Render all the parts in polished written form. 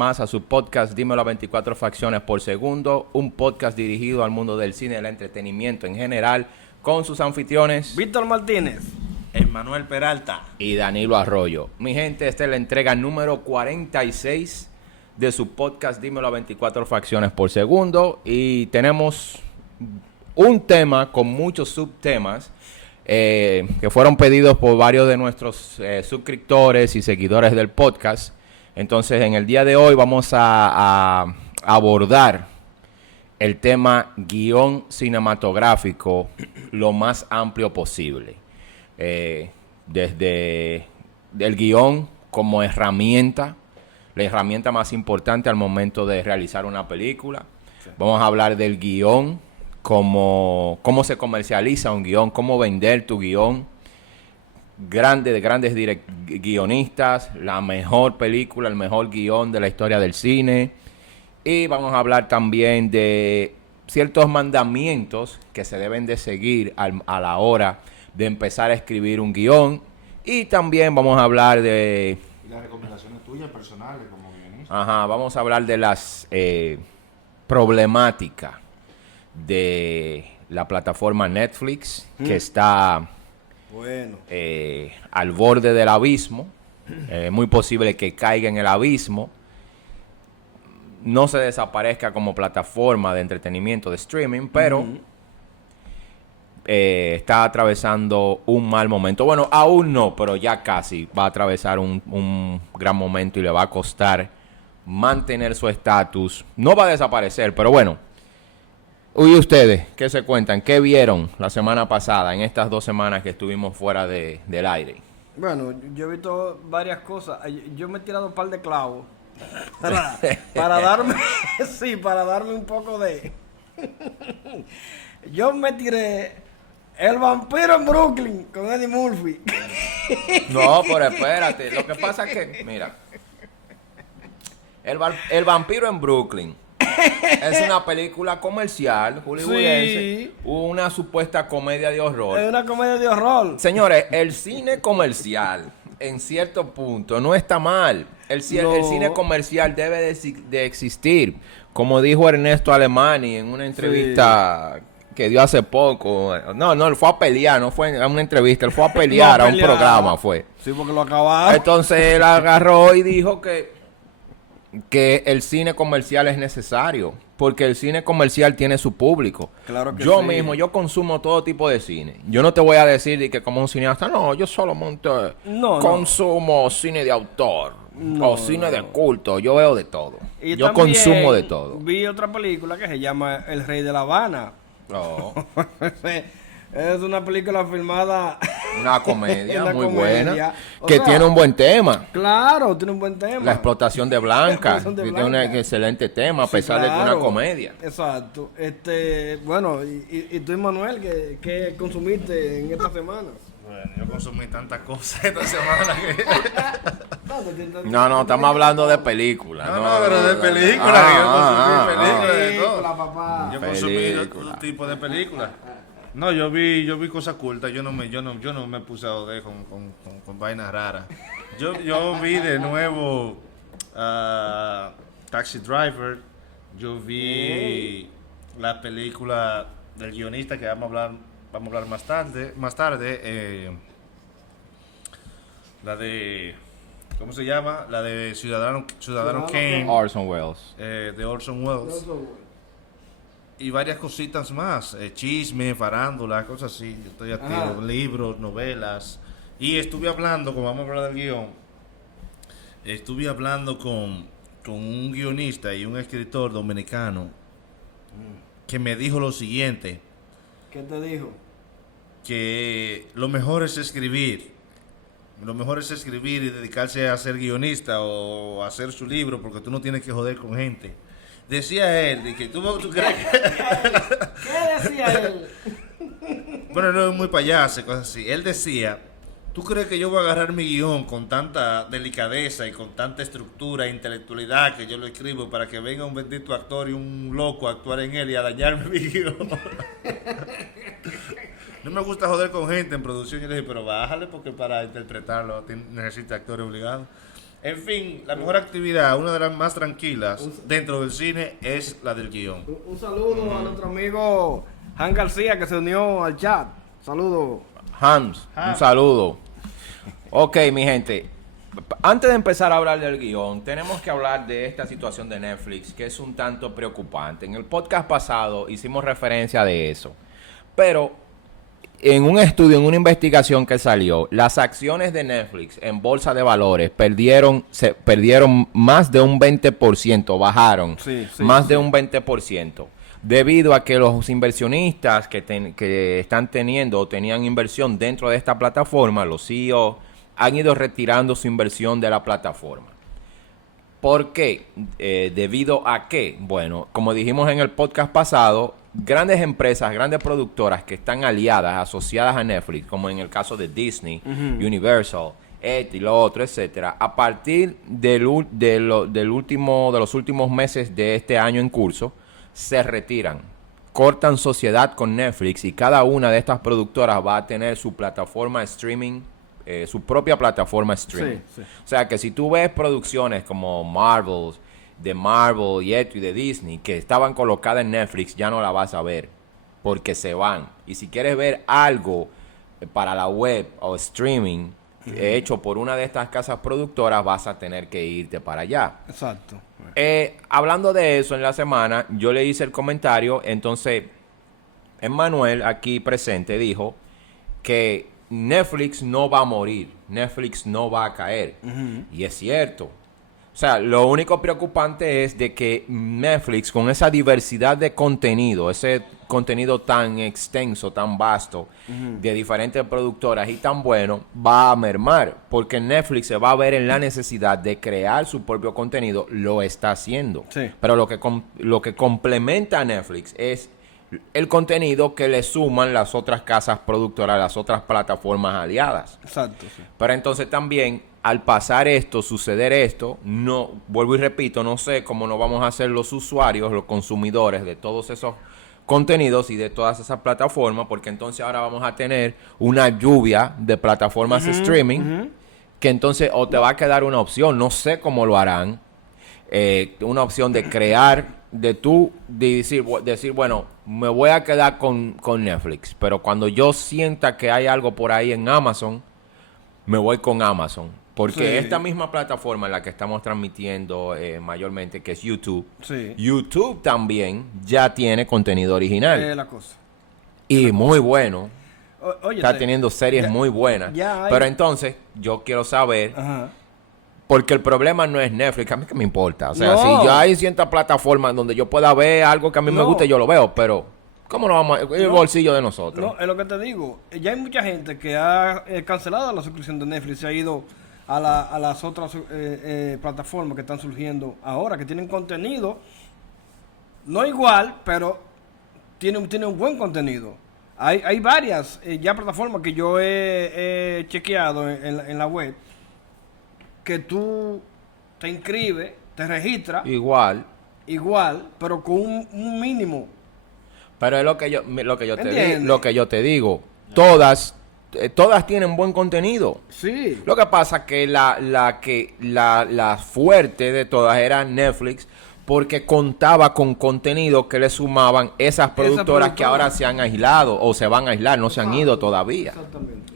más a su podcast Dímelo a 24 fracciones por segundo, un podcast dirigido al mundo del cine y el entretenimiento en general, con sus anfitriones Víctor Martínez, Emmanuel Peralta y Danilo Arroyo. Mi gente, esta es la entrega número 46 de su podcast Dímelo a 24 fracciones por segundo y tenemos un tema con muchos subtemas que fueron pedidos por varios de nuestros suscriptores y seguidores del podcast. Entonces, en el día de hoy vamos a abordar el tema guión cinematográfico lo más amplio posible. Desde el guión como herramienta, la herramienta más importante al momento de realizar una película. Sí. Vamos a hablar del guión, cómo se comercializa un guión, cómo vender tu guión. Grandes guionistas, la mejor película, el mejor guión de la historia del cine. Y vamos a hablar también de ciertos mandamientos que se deben de seguir a la hora de empezar a escribir un guión. Y también vamos a hablar de... y las recomendaciones tuyas personales como guionista. Ajá, vamos a hablar de las problemáticas de la plataforma Netflix, que está... bueno, al borde del abismo. Es muy posible que caiga en el abismo. No se desaparezca como plataforma de entretenimiento de streaming, pero está atravesando un mal momento. Bueno, aún no, pero ya casi va a atravesar un gran momento y le va a costar mantener su estatus. No va a desaparecer, pero bueno. ¿Y ustedes qué se cuentan? ¿Qué vieron la semana pasada, en estas 2 semanas que estuvimos fuera del aire? bueno, yo he visto varias cosas. Yo me he tirado un par de clavos para darme, sí, para darme un poco de... Yo me tiré El vampiro en Brooklyn con Eddie Murphy. No, pero espérate. Lo que pasa es que, mira, el vampiro en Brooklyn es una película comercial hollywoodense, Sí. una supuesta comedia de horror. Es una comedia de horror. Señores, el cine comercial, en cierto punto, no está mal. El cine comercial debe de existir. Como dijo Ernesto Alemani en una entrevista que dio hace poco. No, él fue a pelear, no fue a una entrevista, él fue a pelear a un programa, fue. Sí, porque lo acabaron. Entonces él agarró y dijo que el cine comercial es necesario, porque el cine comercial tiene su público. Claro que yo sí. mismo, yo consumo todo tipo de cine. Yo no te voy a decir de que como un cineasta, no, yo solamente consumo cine de autor o cine de culto. Yo veo de todo. Y yo también consumo de todo. Vi otra película que se llama El Rey de La Habana. No, Es una película filmada... una comedia Una muy comedia. buena, O que sea, tiene un buen tema. Claro, tiene un buen tema. La explotación de blancas, explotación de que tiene un blancas. excelente tema, a Sí, pesar de que es claro. una comedia. Exacto. Bueno, y tú, Manuel, ¿qué consumiste en esta semana? Bueno, yo consumí tantas cosas esta semana que... No, estamos hablando de películas. No, pero de películas. Yo consumí películas de todo. Película, papá. Yo consumí Película. todo tipo de películas. No, yo vi cosas cultas. Yo no me puse a joder con vainas raras. Yo vi de nuevo Taxi Driver. Yo vi la película del guionista que vamos a hablar más tarde. La de... ¿cómo se llama? La de Ciudadano Kane. Orson Welles. De Orson Welles. Y varias cositas más, chisme, farándula, cosas así. Yo estoy activo, libros, novelas. Y estuve hablando, como vamos a hablar del guión, estuve hablando con un guionista y un escritor dominicano que me dijo lo siguiente, ¿Qué te dijo? que lo mejor es escribir. Lo mejor es escribir y dedicarse a ser guionista o a hacer su libro, porque tú no tienes que joder con gente. Decía él, de que tú crees que... ¿Qué decía él? Bueno, no es muy payaso, cosas así. Él decía, ¿tú crees que yo voy a agarrar mi guión con tanta delicadeza y con tanta estructura e intelectualidad que yo lo escribo para que venga un bendito actor y un loco a actuar en él y a dañarme mi guión? No me gusta joder con gente en producción. Yo le dije, pero bájale porque para interpretarlo necesita actores obligados. En fin, la mejor actividad, una de las más tranquilas dentro del cine es la del guión. Un saludo a nuestro amigo Han García que se unió al chat. Saludo. Hans, un saludo. Ok, mi gente. Antes de empezar a hablar del guión, tenemos que hablar de esta situación de Netflix, que es un tanto preocupante. En el podcast pasado hicimos referencia de eso. Pero en un estudio, en una investigación que salió, las acciones de Netflix en bolsa de valores perdieron más de un 20%, bajaron más de un 20%. Debido a que los inversionistas que están teniendo o tenían inversión dentro de esta plataforma, los CEO, han ido retirando su inversión de la plataforma. ¿Por qué? ¿Debido a qué? Bueno, como dijimos en el podcast pasado, grandes empresas, grandes productoras que están aliadas, asociadas a Netflix, como en el caso de Disney, Universal, y lo otro, etcétera, a partir de los últimos meses de este año en curso, se retiran, cortan sociedad con Netflix y cada una de estas productoras va a tener su plataforma streaming, su propia plataforma streaming. Sí. O sea que si tú ves producciones como Marvel y de Disney que estaban colocadas en Netflix, ya no la vas a ver porque se van. Y si quieres ver algo para la web o streaming hecho por una de estas casas productoras, vas a tener que irte para allá. Exacto. Hablando de eso en la semana, yo le hice el comentario, entonces Emmanuel aquí presente dijo que Netflix no va a morir, Netflix no va a caer. Y es cierto. O sea, lo único preocupante es de que Netflix, con esa diversidad de contenido, ese contenido tan extenso, tan vasto, de diferentes productoras y tan bueno, va a mermar. Porque Netflix se va a ver en la necesidad de crear su propio contenido, lo está haciendo. Sí. Pero lo que complementa a Netflix es el contenido que le suman las otras casas productoras, las otras plataformas aliadas. Exacto, sí. Pero entonces también, al suceder esto, no, vuelvo y repito, no sé cómo nos vamos a hacer los usuarios, los consumidores de todos esos contenidos y de todas esas plataformas, porque entonces ahora vamos a tener una lluvia de plataformas de streaming, que entonces o te va a quedar una opción, no sé cómo lo harán, una opción de crear, de decir, bueno, me voy a quedar con Netflix, pero cuando yo sienta que hay algo por ahí en Amazon, me voy con Amazon. Porque esta misma plataforma en la que estamos transmitiendo mayormente, que es YouTube, YouTube también ya tiene contenido original. La cosa. Y muy bueno. Oye, Está teniendo series muy buenas. Pero entonces, yo quiero saber... Porque el problema no es Netflix, a mí que me importa. O sea, si ya hay ciertas plataformas donde yo pueda ver algo que a mí me guste, yo lo veo. Pero, ¿cómo no vamos a...? El bolsillo de nosotros. No, es lo que te digo. Ya hay mucha gente que ha cancelado la suscripción de Netflix, se ha ido a las otras plataformas que están surgiendo ahora, que tienen contenido, no igual, pero tienen un buen contenido. Hay varias ya plataformas que yo he chequeado en la web, que tú te inscribes, te registras. Igual, pero con un mínimo. Pero es lo que yo te digo. Todas tienen buen contenido. Sí. Lo que pasa es que la fuerte de todas era Netflix, porque contaba con contenido que le sumaban esas productoras que ahora se han aislado o se van a aislar, no se han ido todavía. Exactamente.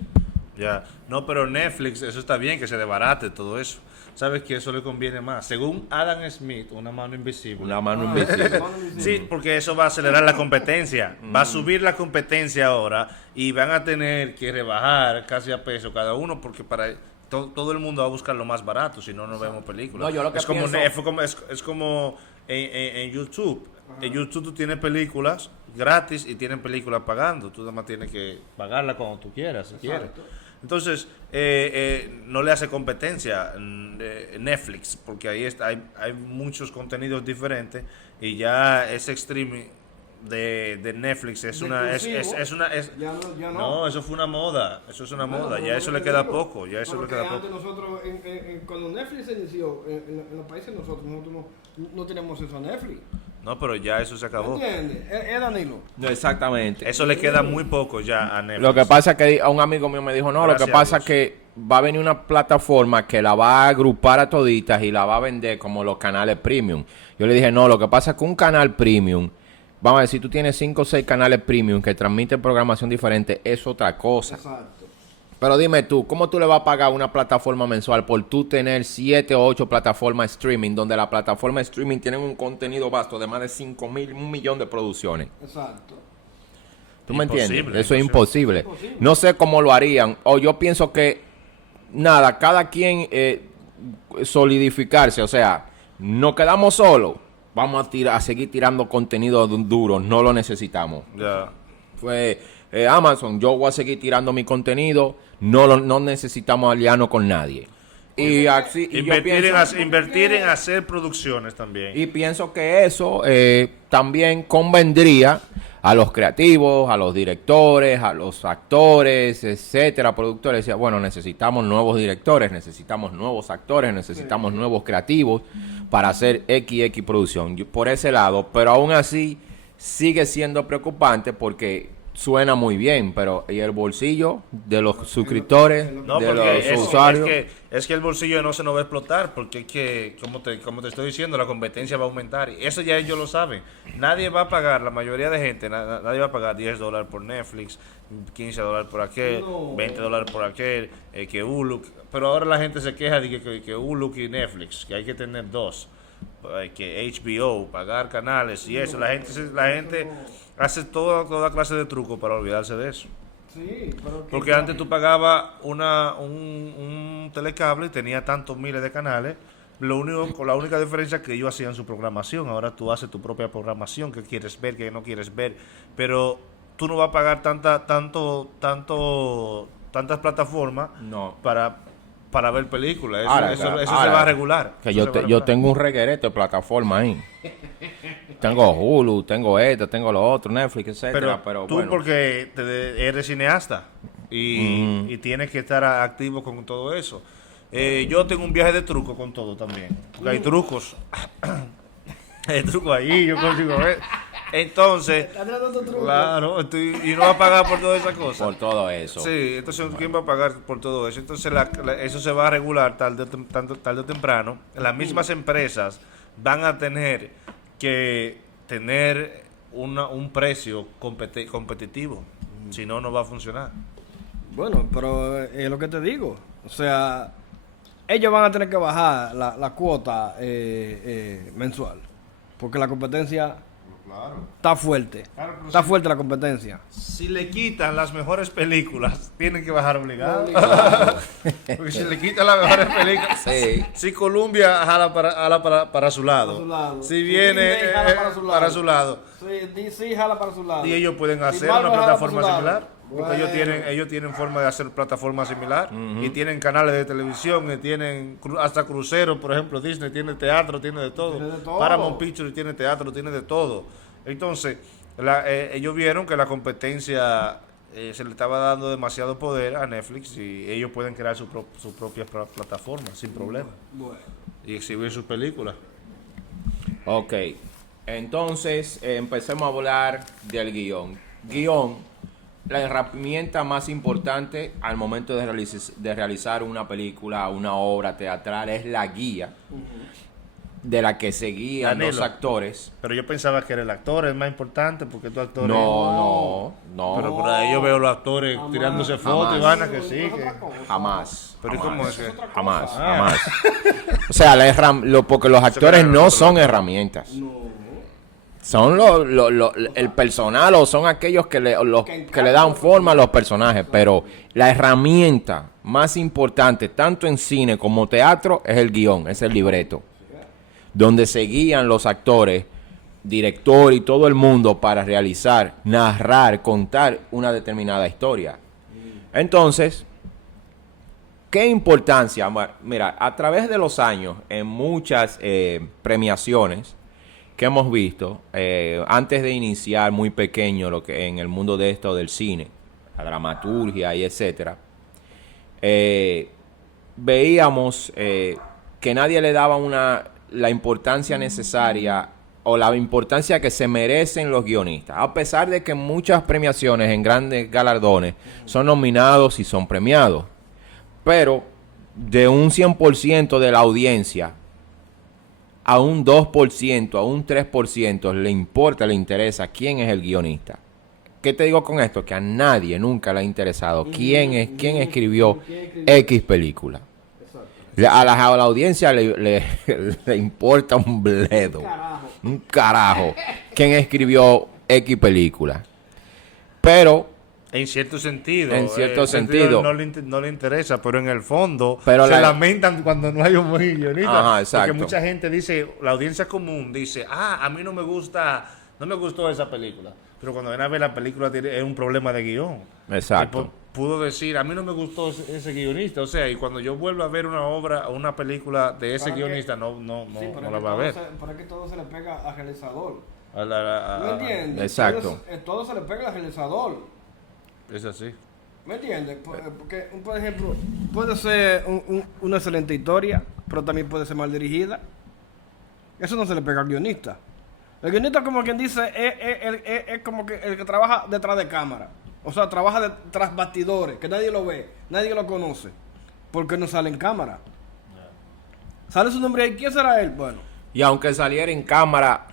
Ya, no, pero Netflix, eso está bien, que se desbarate todo eso. ¿Sabes que eso le conviene más? Según Adam Smith, una mano invisible. Una mano invisible. Sí, porque eso va a acelerar la competencia. Va a subir la competencia ahora y van a tener que rebajar casi a peso cada uno, porque para todo el mundo va a buscar lo más barato, si no, no vemos películas. No, yo lo que es como, pienso... es como en YouTube. En YouTube tú tienes películas gratis y tienes películas pagando. Tú nada más tienes que pagarla cuando tú quieras, si quieres. Entonces, no le hace competencia Netflix, porque ahí está, hay muchos contenidos diferentes y ya ese streaming de Netflix es una... Ya no. No, eso fue una moda, eso es una moda, ya eso le queda poco, ya eso le queda poco. Nosotros, cuando Netflix se inició, en los países nosotros no tenemos eso a Netflix. No, pero ya eso se acabó. ¿Entiendes? Es Danilo. No, exactamente. Eso le queda muy poco ya a Netflix. Lo que pasa es que a un amigo mío me dijo, no, Gracias lo que pasa a es que va a venir una plataforma que la va a agrupar a toditas y la va a vender como los canales premium. Yo le dije, no, lo que pasa es que un canal premium, vamos a decir, tú tienes 5 o 6 canales premium que transmiten programación diferente, es otra cosa. Exacto. Pero dime tú, ¿cómo tú le vas a pagar una plataforma mensual por tú tener 7 o 8 plataformas streaming, donde la plataforma streaming tiene un contenido vasto de más de 5,000, 1,000,000 de producciones? Exacto. ¿Tú me entiendes? Imposible, Eso es imposible. No sé cómo lo harían. O yo pienso que, nada, cada quien solidificarse. O sea, nos quedamos solos. Vamos a seguir tirando contenido duro. No lo necesitamos. Ya. Fue Amazon. Yo voy a seguir tirando mi contenido. No necesitamos aliarnos con nadie. Y así, y yo Invertir en hacer producciones también. y pienso que eso también convendría a los creativos, a los directores, a los actores, etcétera, productores. Decía, bueno, necesitamos nuevos directores, necesitamos nuevos actores, necesitamos nuevos creativos para hacer XX producción. Por ese lado, pero aún así sigue siendo preocupante porque suena muy bien, pero ¿y el bolsillo de los suscriptores, No, de porque los usuarios? es que el bolsillo no se nos va a explotar, porque es que, como te estoy diciendo, la competencia va a aumentar. Y eso ya ellos lo saben. Nadie va a pagar, la mayoría de gente, nadie va a pagar $10 por Netflix, $15 por aquel, $20 por aquel, que Hulu. Pero ahora la gente se queja de que Hulu y Netflix, que hay que tener dos. Que HBO, pagar canales y eso. La gente hace toda clase de trucos para olvidarse de eso. Sí, pero Porque antes tú pagabas un telecable y tenía tantos miles de canales. Con la única diferencia es que ellos hacían su programación. Ahora tú haces tu propia programación, que quieres ver, que no quieres ver. Pero tú no vas a pagar tantas plataformas No. para ver películas. Eso se Ahora, va a regular. Que Eso yo, se va a yo regular. tengo un reguerete de plataforma ahí. Tengo Hulu, tengo tengo lo otro, Netflix, etcétera. Pero tú bueno. porque eres cineasta y tienes que estar activo con todo eso. Yo tengo un viaje de truco con todo también. Porque hay trucos. Hay trucos ahí, yo consigo ver. Entonces, ¿Estás tirando tu truco? claro, y no va a pagar por todas esas cosas. Por todo eso. Sí, entonces ¿quién va a pagar por todo eso? Entonces eso se va a regular tarde o temprano. Las mismas empresas van a tener que tener un precio competitivo. Si no, no va a funcionar. Bueno, pero es lo que te digo. O sea, ellos van a tener que bajar la cuota mensual. Porque la competencia está fuerte. Claro, pero Está sí. fuerte la competencia. Si le quitan las mejores películas, tienen que bajar obligado. Porque si le quitan las mejores películas, Sí. si Colombia jala para su lado, Para su lado. si viene Disney jala para su lado. su lado, Sí, DC jala para su lado. y ellos pueden Si hacer Marvel una jala plataforma para su lado. similar. Porque Bueno. ellos tienen forma de hacer plataforma similar y tienen canales de televisión y tienen hasta cruceros, por ejemplo. Disney tiene teatro, tiene de todo. Tiene de todo. Paramount Pictures tiene teatro, tiene de todo. Entonces, ellos vieron que la competencia se le estaba dando demasiado poder a Netflix y ellos pueden crear su propia plataforma sin problema Bueno. y exhibir sus películas. Ok. Entonces, empecemos a hablar del guión. Guión. La herramienta más importante al momento de realizar una película, una obra teatral, es la guía de la que se guían los Danilo. actores. Pero yo pensaba que era el actor el más importante porque tu actor No. Pero por ahí yo veo los actores Jamás, tirándose fotos y jamás. van a que sí. Que... Jamás. Pero ¿y jamás, cómo es que? Jamás, Ah. jamás. O sea, porque los actores no son herramientas. Son el personal o son aquellos que le dan forma a los personajes. Pero la herramienta más importante, tanto en cine como teatro, es el guión, es el libreto. Donde se guían los actores, director y todo el mundo para realizar, narrar, contar una determinada historia. Entonces, ¿qué importancia? Mira, a través de los años, en muchas premiaciones que hemos visto, antes de iniciar muy pequeño lo que en el mundo de esto del cine, la dramaturgia y etcétera, veíamos que nadie le daba la importancia necesaria o la importancia que se merecen los guionistas, a pesar de que en muchas premiaciones, en grandes galardones, son nominados y son premiados. Pero de un 100% de la audiencia, a un 2%, a un 3% le importa, le interesa quién es el guionista. ¿Qué te digo con esto? Que a nadie nunca le ha interesado quién escribió X película. A la audiencia le importa un bledo. Un carajo. ¿Quién escribió X película? Pero en cierto sentido. No le interesa, pero en el fondo se lamentan cuando no hay un buen guionista. Ajá, exacto. Porque mucha gente dice, la audiencia común dice, a mí no me gustó esa película. Pero cuando ven a ver la película es un problema de guión. Exacto. Pudo decir, a mí no me gustó ese guionista. O sea, y cuando yo vuelva a ver una obra o una película de ese guionista, no la va a ver. Pero es que todo se le pega al realizador. ¿Me entiendes? Exacto. Todo se le pega al realizador. Es así. ¿Me entiendes? Porque, por ejemplo, puede ser una excelente historia, pero también puede ser mal dirigida. Eso no se le pega al guionista. El guionista, como quien dice, es como que el que trabaja detrás de cámara. O sea, trabaja tras bastidores, que nadie lo ve, nadie lo conoce. Porque no sale en cámara. Sale su nombre ahí, ¿quién será él? Bueno. Y aunque saliera en cámara,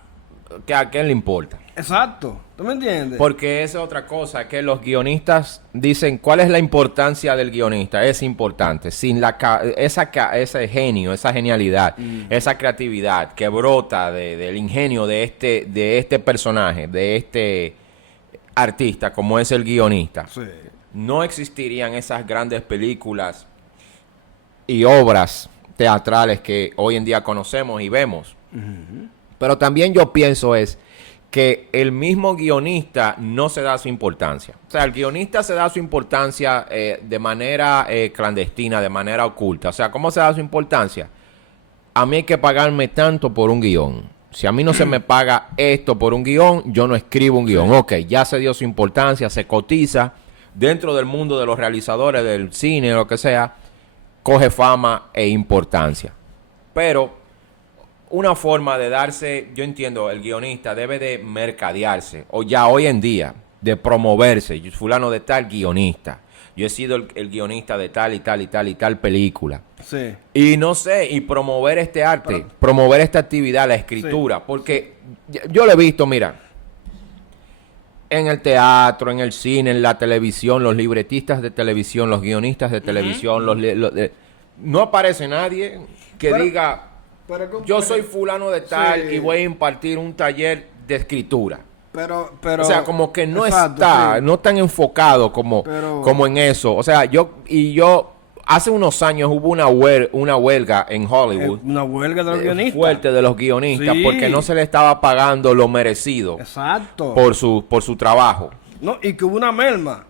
¿a quién le importa? Exacto, ¿tú me entiendes? Porque esa es otra cosa, que los guionistas dicen, ¿cuál es la importancia del guionista? Es importante. Sin ese genio, esa genialidad, esa creatividad que brota del ingenio de este personaje, de este artista, como es el guionista, sí, no existirían esas grandes películas y obras teatrales que hoy en día conocemos y vemos. Pero también yo pienso que el mismo guionista no se da su importancia. O sea, el guionista se da su importancia de manera clandestina, de manera oculta. O sea, ¿cómo se da su importancia? A mí hay que pagarme tanto por un guión. Si a mí no se me paga esto por un guión, yo no escribo un guión. Sí. Ok, ya se dio su importancia, se cotiza. Dentro del mundo de los realizadores, del cine, lo que sea, coge fama e importancia. Pero una forma de darse, yo entiendo, el guionista debe de mercadearse, o ya hoy en día, de promoverse. Yo, fulano de tal guionista. Yo he sido el guionista de tal y tal y tal y tal película. Sí. Y no sé, y promover este arte, promover esta actividad, la escritura. Sí, porque yo lo he visto, mira, en el teatro, en el cine, en la televisión, los libretistas de televisión, los guionistas de televisión, no aparece nadie que diga... yo soy fulano de tal y voy a impartir un taller de escritura. Pero o sea, como que no está, no tan enfocado como en eso. O sea, yo hace unos años hubo una huelga en Hollywood. Una huelga de los guionistas. Fuerte de los guionistas, porque no se le estaba pagando lo merecido. Exacto. Por su trabajo. No, y que hubo una merma.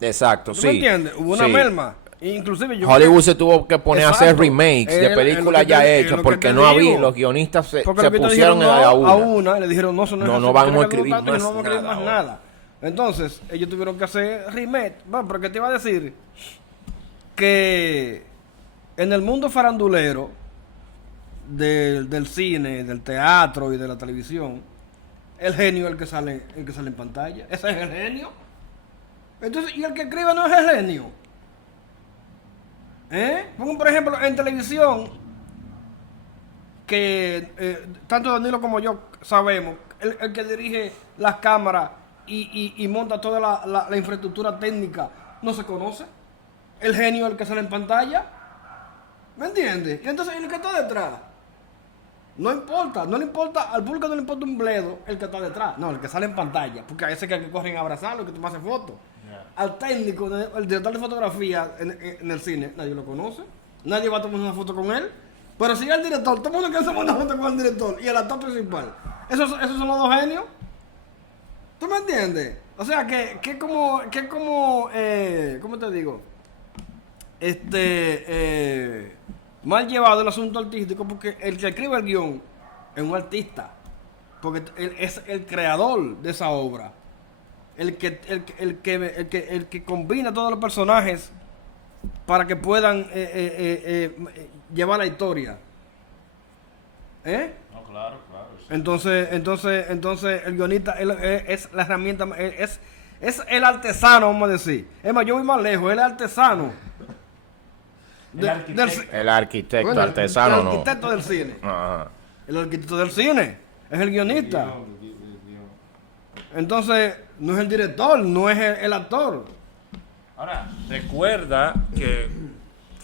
Exacto, ¿Tú me entiendes? Hubo una merma. Inclusive Hollywood se tuvo que poner a hacer remakes de películas ya hechas porque no había, los guionistas se pusieron a una. Le dijeron no vamos a escribir más nada. Entonces ellos tuvieron que hacer remake. Bueno, pero que te iba a decir que en el mundo farandulero del cine, del teatro y de la televisión, el genio es el que sale en pantalla. Ese es el genio. Entonces, y el que escribe no es el genio. Pongo por ejemplo en televisión que tanto Danilo como yo sabemos, el que dirige las cámaras y monta toda la infraestructura técnica no se conoce. El genio es el que sale en pantalla. ¿Me entiendes? Y entonces el que está detrás no le importa, al público no le importa un bledo el que está detrás, no, el que sale en pantalla, porque a ese que corren a abrazarlo, que te hace fotos. Al técnico, el director de fotografía en el cine, nadie lo conoce. Nadie va a tomar una foto con él. Pero si el director, todo el mundo quiere tomar una foto con el director y el actor principal. ¿Esos son los dos genios? ¿Tú me entiendes? O sea, que como ¿cómo te digo? Mal llevado el asunto artístico, porque el que escribe el guión es un artista. Porque él es el creador de esa obra. El que combina todos los personajes para que puedan llevar la historia. No, claro. Sí. Entonces el guionista es la herramienta, es el artesano, vamos a decir. Es más, yo voy más lejos, él es artesano. El arquitecto, bueno, artesano, el no. arquitecto del cine. Ajá. El arquitecto del cine es el guionista. Entonces, no es el director, no es el actor. Ahora, recuerda que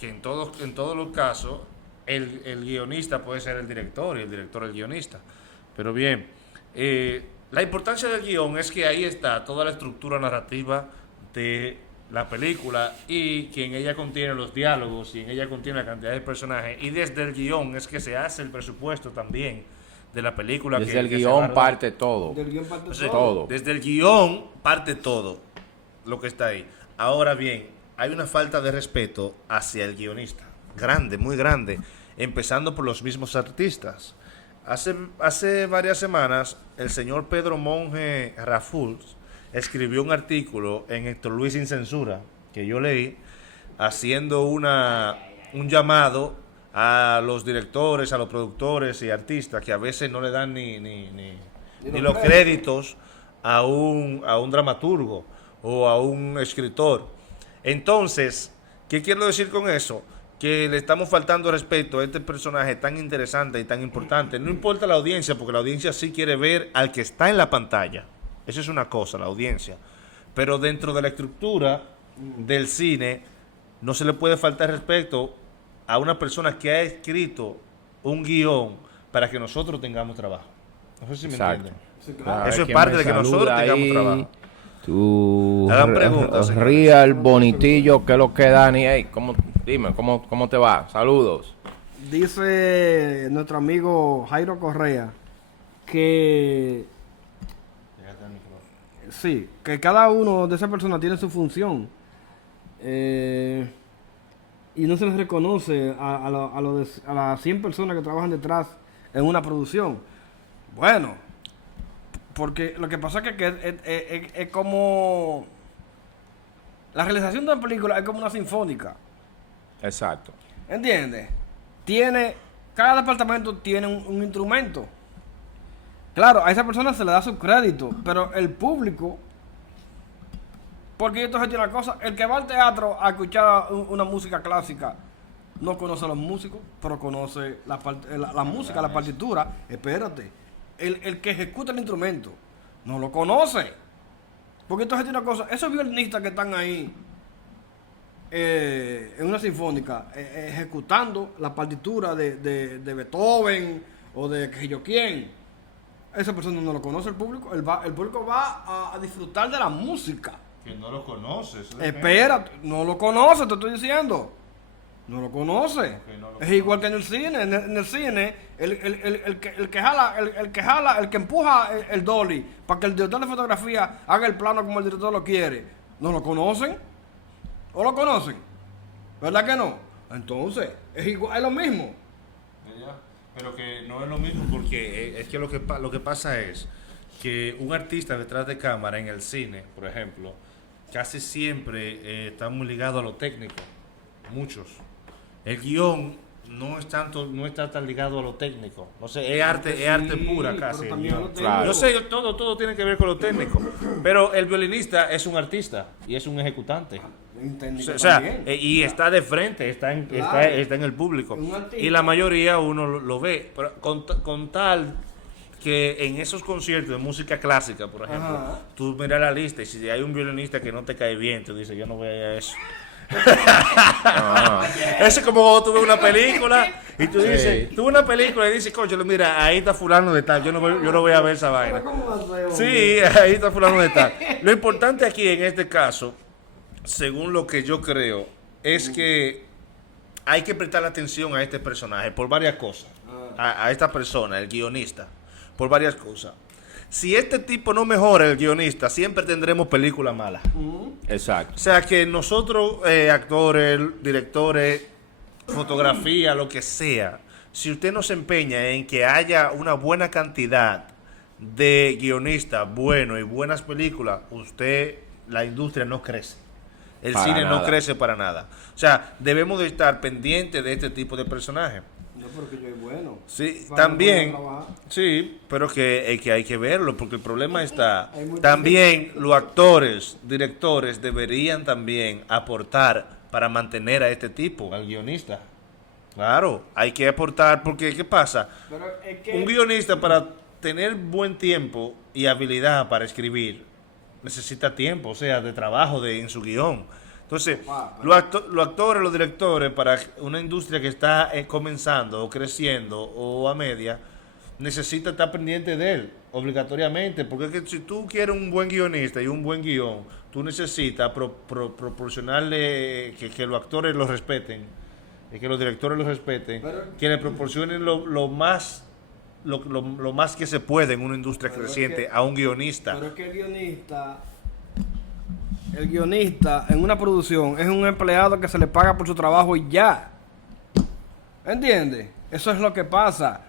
en todos los casos, el guionista puede ser el director y el director el guionista. Pero bien, la importancia del guión es que ahí está toda la estructura narrativa de la película y que en ella contiene los diálogos y en ella contiene la cantidad de personajes. Y desde el guión es que se hace el presupuesto también de la película. Desde el que se guión va parte todo. Del guión parte Entonces, todo. Desde el guión parte todo lo que está ahí. Ahora bien, hay una falta de respeto hacia el guionista. Grande, muy grande. Empezando por los mismos artistas. Hace varias semanas, el señor Pedro Monge Rafuls escribió un artículo en Héctor Luis Sin Censura, que yo leí, haciendo un llamado a los directores, a los productores y artistas que a veces no le dan ni los créditos a un dramaturgo o a un escritor. Entonces, ¿qué quiero decir con eso? Que le estamos faltando respeto a este personaje tan interesante y tan importante. No importa la audiencia, porque la audiencia sí quiere ver al que está en la pantalla. Eso es una cosa, la audiencia. Pero dentro de la estructura del cine, no se le puede faltar respeto a una persona que ha escrito un guión para que nosotros tengamos trabajo. No sé si me Exacto. entienden. Sí, claro. Eso es ¿Quién parte me de que nosotros saluda tengamos ahí? trabajo. Tú, Hagan preguntas, señores. Real Bonitillo, ¿qué es lo que Dani? Hey, dime, ¿cómo te va? Saludos. Dice nuestro amigo Jairo Correa que sí, que cada uno de esas personas tiene su función y no se les reconoce a las 100 personas que trabajan detrás en una producción. Bueno, porque lo que pasa es que es como la realización de una película es como una sinfónica. Exacto. ¿Entiendes? Cada departamento tiene un instrumento. Claro, a esa persona se le da su crédito, pero el público, porque yo te voy a decir una cosa, el que va al teatro a escuchar una música clásica no conoce a los músicos, pero conoce la música, la partitura. Espérate, el que ejecuta el instrumento no lo conoce. Porque entonces tiene una cosa, esos violinistas que están ahí en una sinfónica ejecutando la partitura de Beethoven o de que yo quién, esa persona no lo conoce el público. El público va a disfrutar de la música. Que no lo conoces. Espérate, no lo conoce, te estoy diciendo. No lo conoce. Okay, no lo es igual que en el cine. En el cine, el que empuja el dolly para que el director de fotografía haga el plano como el director lo quiere, ¿no lo conocen? ¿O lo conocen? ¿Verdad que no? Entonces, es igual, es lo mismo. Pero que no es lo mismo, porque es que lo que pasa es que un artista detrás de cámara en el cine, por ejemplo, casi siempre está muy ligado a lo técnico. Muchos. El guión no está tan ligado a lo técnico. No sé, es arte pura casi. Claro. Yo sé, todo tiene que ver con lo técnico. Pero el violinista es un artista y es un ejecutante. O sea, y está de frente, está en el público. Y la mayoría uno lo ve. Pero con tal que en esos conciertos de música clásica, por ejemplo, tú miras la lista y si hay un violinista que no te cae bien, tú dices, yo no voy a ir a eso. Eso es como cuando tú ves una película y tú dices, tú ves una película y dices, coño, mira, ahí está fulano de tal, yo no voy a ver esa vaina. Sí, ahí está fulano de tal. Lo importante aquí en este caso, según lo que yo creo, es que hay que prestar atención a este personaje por varias cosas, a esta persona, el guionista, por varias cosas. Si este tipo no mejora, el guionista, siempre tendremos películas malas. Exacto. O sea que nosotros, actores, directores, fotografía, lo que sea, si usted no se empeña en que haya una buena cantidad de guionistas buenos y buenas películas, la industria no crece. El Para cine nada. no crece para nada. O sea, debemos de estar pendientes de este tipo de personajes. No, porque yo es bueno. Sí, Para también, poder trabajar. sí, pero que hay que verlo, porque el problema está, Hay mucha también los actores, directores deberían también aportar para mantener a este tipo, al guionista. Claro, hay que aportar, porque ¿qué pasa? Pero es que... Un guionista, para tener buen tiempo y habilidad para escribir, necesita tiempo, o sea, de trabajo en su guión. Entonces, los actores, los directores, para una industria que está comenzando o creciendo o a media, necesita estar pendiente de él, obligatoriamente, porque es que si tú quieres un buen guionista y un buen guión, tú necesitas proporcionarle que los actores lo respeten, y que los directores lo respeten, que le proporcionen lo más que se puede en una industria creciente a un guionista. Pero es que el guionista en una producción es un empleado que se le paga por su trabajo y ya. ¿Entiendes? Eso es lo que pasa.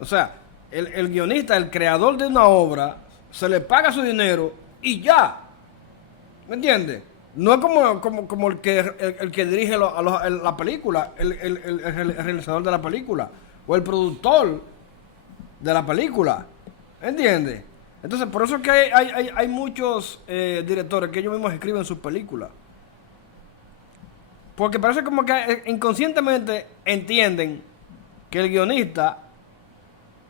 O sea, el guionista, el creador de una obra, se le paga su dinero y ya. ¿Me entiendes? No es como el que dirige la película, el realizador de la película, o el productor de la película. ¿Entiendes? Entonces, por eso es que hay muchos directores que ellos mismos escriben sus películas. Porque parece como que inconscientemente entienden que el guionista,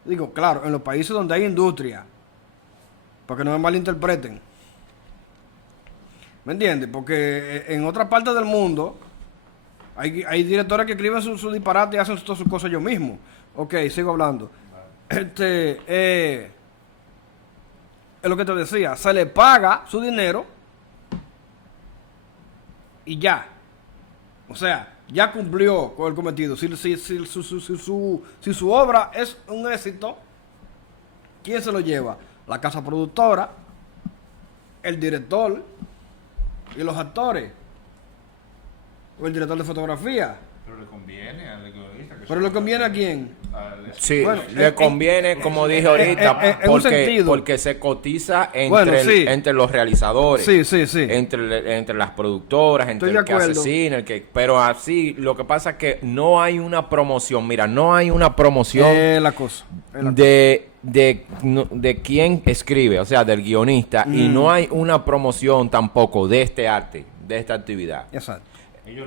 digo, claro, en los países donde hay industria, porque no me malinterpreten, ¿me entiendes? Porque en otras partes del mundo hay directores que escriben su disparate y hacen todas sus cosas ellos mismos. Ok, sigo hablando. Es lo que te decía, se le paga su dinero y ya. O sea, ya cumplió con el cometido. Si su obra es un éxito, ¿quién se lo lleva? La casa productora, el director y los actores. O el director de fotografía. Pero le conviene al guionista. ¿Pero le conviene a quién? Sí, bueno, le conviene, como dije ahorita, porque se cotiza entre los realizadores, entre las productoras, entre el que hace cine, pero así, lo que pasa es que no hay una promoción, mira, no hay una promoción de quién escribe, o sea, del guionista, y no hay una promoción tampoco de este arte, de esta actividad. Exacto. Lo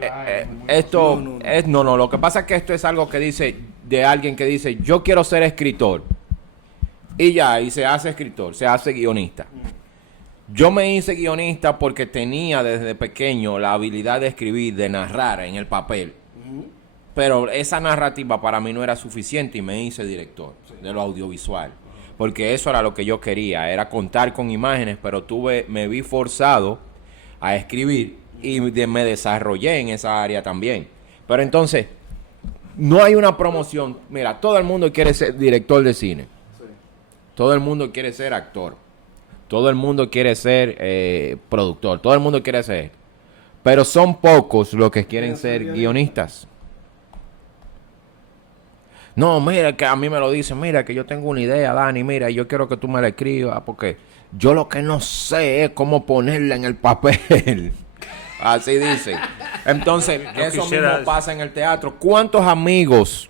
que pasa es que esto es algo que dice de alguien que dice, yo quiero ser escritor, y se hace escritor, se hace guionista. Yo me hice guionista porque tenía desde pequeño la habilidad de escribir, de narrar en el papel, pero esa narrativa para mí no era suficiente y me hice director de lo audiovisual, porque eso era lo que yo quería, era contar con imágenes, pero me vi forzado a escribir y me desarrollé en esa área también. Pero entonces, no hay una promoción. Mira, todo el mundo quiere ser director de cine. Sí. Todo el mundo quiere ser actor. Todo el mundo quiere ser productor. Todo el mundo quiere ser. Pero son pocos los que quieren ser guionistas. No, mira, que a mí me lo dicen. Mira, que yo tengo una idea, Dani. Mira, yo quiero que tú me la escribas. Porque yo lo que no sé es cómo ponerla en el papel. Así dicen. Entonces, eso mismo pasa en el teatro. ¿Cuántos amigos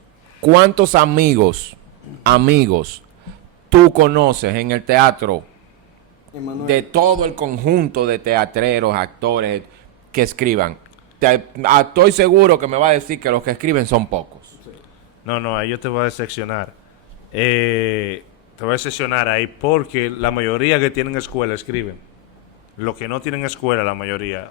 tú conoces en el teatro? Emanuel. De todo el conjunto de teatreros, actores que escriban. Estoy seguro que me va a decir que los que escriben son pocos. No, ahí yo te voy a decepcionar. Te voy a decepcionar ahí porque la mayoría que tienen escuela escriben. Los que no tienen escuela, la mayoría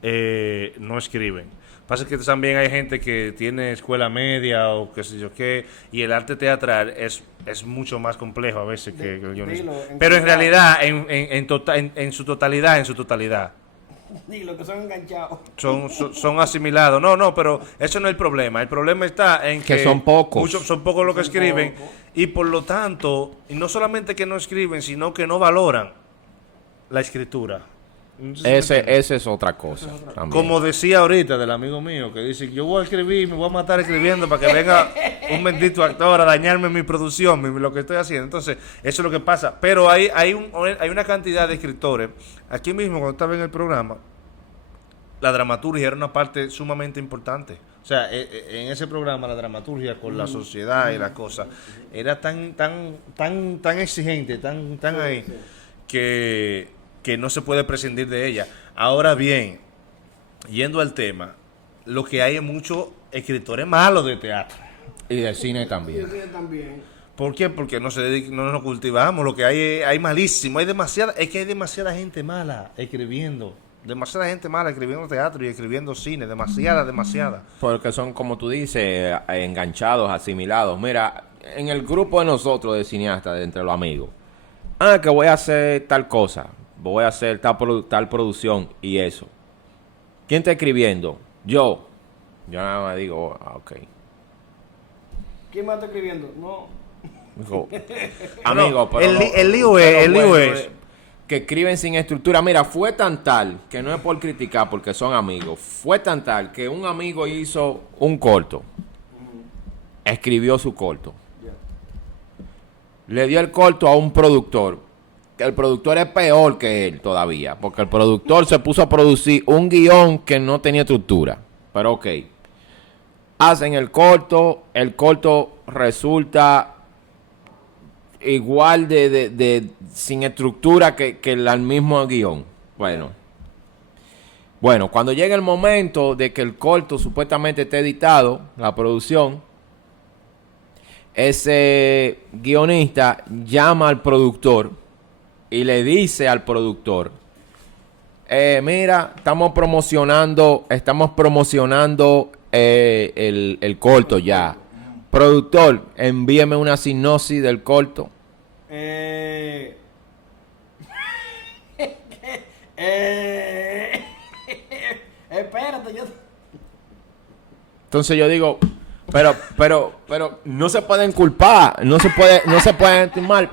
no escriben. Pasa que también hay gente que tiene escuela media o qué sé yo qué, y el arte teatral es mucho más complejo a veces que el guionismo. Pero en realidad, en su totalidad. Sí, los que son enganchados. Son asimilados. No, pero eso no es el problema. El problema está en que son pocos. Son pocos los que escriben, y por lo tanto, y no solamente que no escriben, sino que no valoran la escritura. Ese es otra cosa. Como decía ahorita del amigo mío, que dice, yo voy a escribir, me voy a matar escribiendo para que venga un bendito actor a dañarme mi producción, lo que estoy haciendo. Entonces, eso es lo que pasa. Pero hay una cantidad de escritores. Aquí mismo, cuando estaba en el programa, la dramaturgia era una parte sumamente importante. O sea, en ese programa la dramaturgia con la sociedad y la cosa era tan exigente, tan ahí, que no se puede prescindir de ella. Ahora bien, yendo al tema, lo que hay es muchos escritores malos de teatro. Y de cine Y también. ese también. ¿Por qué? Porque no nos cultivamos. Lo que hay malísimo. Es que hay demasiada gente mala escribiendo. Demasiada gente mala escribiendo teatro y escribiendo cine. Demasiada. Porque son, como tú dices, enganchados, asimilados. Mira, en el grupo de nosotros de cineastas, de entre los amigos, que voy a hacer tal cosa, voy a hacer tal producción y eso. ¿Quién está escribiendo? Yo. Yo nada más digo, ok. ¿Quién más está escribiendo? No. Digo, amigo, pero el lío es que escriben sin estructura. Mira, fue tan tal, que no es por criticar porque son amigos, fue tan tal que un amigo hizo un corto, escribió su corto, le dio el corto a un productor, que el productor es peor que él todavía, porque el productor se puso a producir un guión que no tenía estructura, pero ok, hacen el corto resulta igual de sin estructura que el mismo guión. Bueno, cuando llega el momento de que el corto supuestamente esté editado, la producción, ese guionista llama al productor y le dice al productor, mira, estamos promocionando el corto ya. Productor, envíeme una sinopsis del corto. Espérate, yo... Entonces yo digo, pero no se pueden culpar, no se pueden estimar,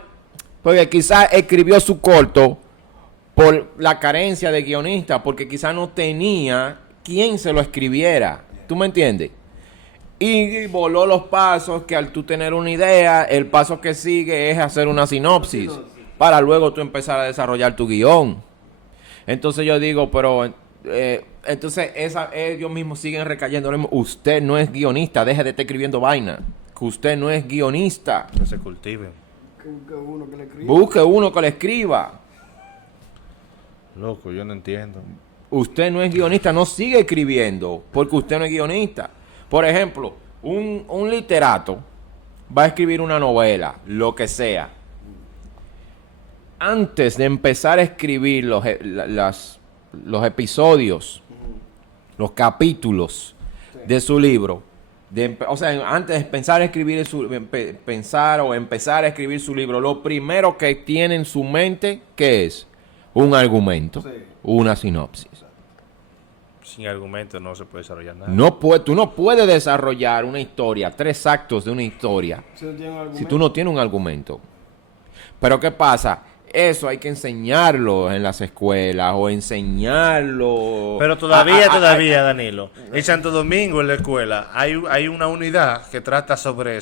porque quizás escribió su corto por la carencia de guionista, porque quizás no tenía quien se lo escribiera. ¿Tú me entiendes? Y voló los pasos que al tú tener una idea, el paso que sigue es hacer una sinopsis para luego tú empezar a desarrollar tu guión. Entonces yo digo, pero entonces ellos mismos siguen recayendo. Usted no es guionista, deje de estar escribiendo vaina. Que usted no es guionista. Que se cultiven. Que busque uno que le escriba. Busque uno que le escriba. Loco, yo no entiendo. Usted no es guionista, no sigue escribiendo porque usted no es guionista. Por ejemplo, un literato va a escribir una novela, lo que sea. Antes de empezar a escribir los episodios, los capítulos de su libro, antes de empezar a escribir empezar a escribir su libro, lo primero que tiene en su mente, ¿qué es? Un argumento, Sí. una sinopsis. Sin argumento no se puede desarrollar nada. Tú no puedes desarrollar una historia, 3 actos de una historia, Si no tiene un argumento. si tú no tienes un argumento. Pero ¿qué pasa? Eso hay que enseñarlo en las escuelas o enseñarlo... Pero todavía, Danilo, en Santo Domingo, en la escuela, hay una unidad que trata sobre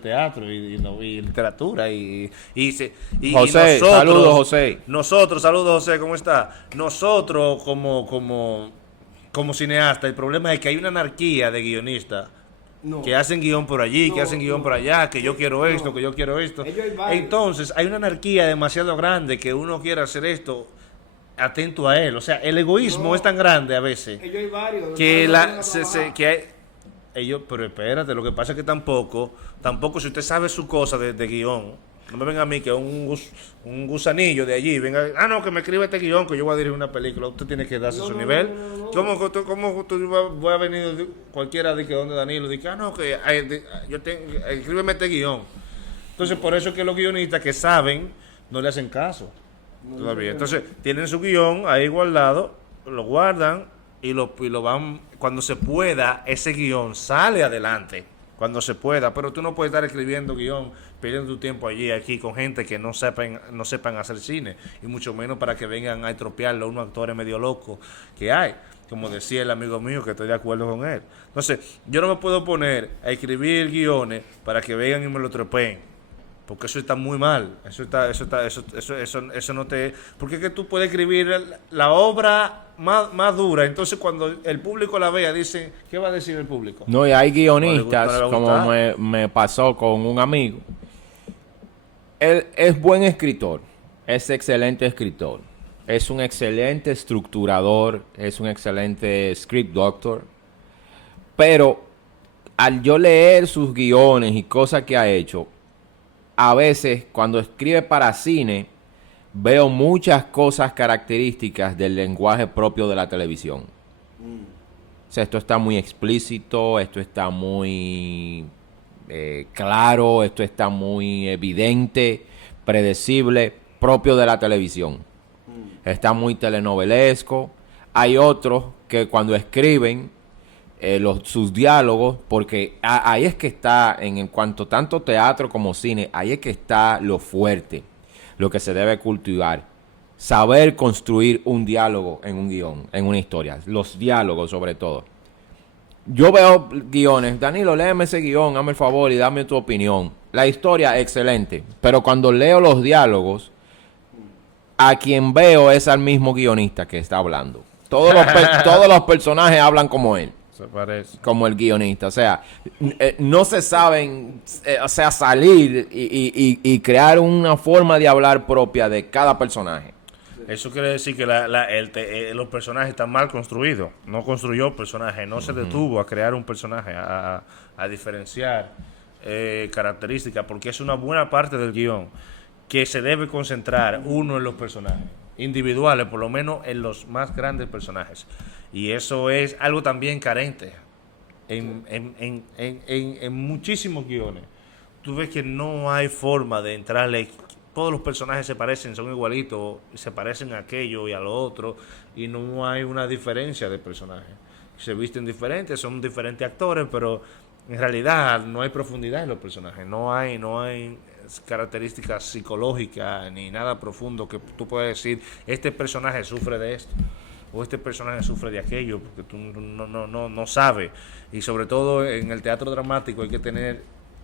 teatro y literatura y José, nosotros, saludos, José. Saludos, José, ¿cómo está? Nosotros, como cineastas, el problema es que hay una anarquía de guionistas. No. Que hacen guión por allí, que No, hacen guión no, por allá, que yo quiero esto, no. que yo quiero esto. Ellos hay varios. Entonces, hay una anarquía demasiado grande que uno quiere hacer esto atento a él. O sea, el egoísmo No. es tan grande a veces Ellos hay varios. que no la tienen se, trabajar. se- que hay- ellos, pero espérate, lo que pasa es que tampoco si usted sabe su cosa de guión, no me venga a mí que un gusanillo de allí, venga, no, que me escribe este guión que yo voy a dirigir una película, usted tiene que darse su nivel. no. ¿Cómo tú voy a venir cualquiera de que donde Danilo dice, no, que escríbeme este guión? Entonces, por eso es que los guionistas que saben no le hacen caso todavía. Entonces, tienen su guión ahí guardado, lo guardan y lo van, cuando se pueda, ese guión sale adelante, cuando se pueda, pero tú no puedes estar escribiendo guión, perdiendo tu tiempo allí, aquí, con gente que no sepan hacer cine, y mucho menos para que vengan a estropearlo unos actores medio locos que hay, como decía el amigo mío, que estoy de acuerdo con él. Entonces, yo no me puedo poner a escribir guiones para que vengan y me lo tropeen, porque eso está muy mal. Eso no te... Porque es que tú puedes escribir la obra más dura, entonces cuando el público la vea, dice, ¿qué va a decir el público? No, y hay guionistas, No le va a como gustar. me pasó con un amigo. Él es buen escritor, es excelente escritor. es un excelente estructurador, es un excelente script doctor, pero al yo leer sus guiones y cosas que ha hecho, a veces cuando escribe para cine, veo muchas cosas características del lenguaje propio de la televisión. O sea, esto está muy explícito, esto está muy claro, esto está muy evidente, predecible, propio de la televisión. Está muy telenovelesco. Hay otros que cuando escriben sus diálogos, porque ahí es que está, en cuanto tanto teatro como cine, ahí es que está lo fuerte, lo que se debe cultivar. Saber construir un diálogo en un guión, en una historia. Los diálogos sobre todo. Yo veo guiones. Danilo, léeme ese guión, hazme el favor y dame tu opinión. La historia, excelente. Pero cuando leo los diálogos, a quien veo es al mismo guionista que está hablando. Todos los personajes hablan como él. Se parece. Como el guionista. O sea, no se saben, salir y crear una forma de hablar propia de cada personaje. Eso quiere decir que los personajes están mal construidos. No construyó personajes, no se detuvo a crear un personaje, a diferenciar características, porque es una buena parte del guión que se debe concentrar uno en los personajes individuales, por lo menos en los más grandes personajes. Y eso es algo también carente en muchísimos guiones. Tú ves que no hay forma de entrarle. Todos los personajes se parecen, son igualitos, se parecen a aquello y a lo otro, y no hay una diferencia de personajes. Se visten diferentes, son diferentes actores, pero en realidad no hay profundidad en los personajes, no hay características psicológicas ni nada profundo que tú puedas decir, este personaje sufre de esto o este personaje sufre de aquello, porque tú no sabes. Y sobre todo en el teatro dramático hay que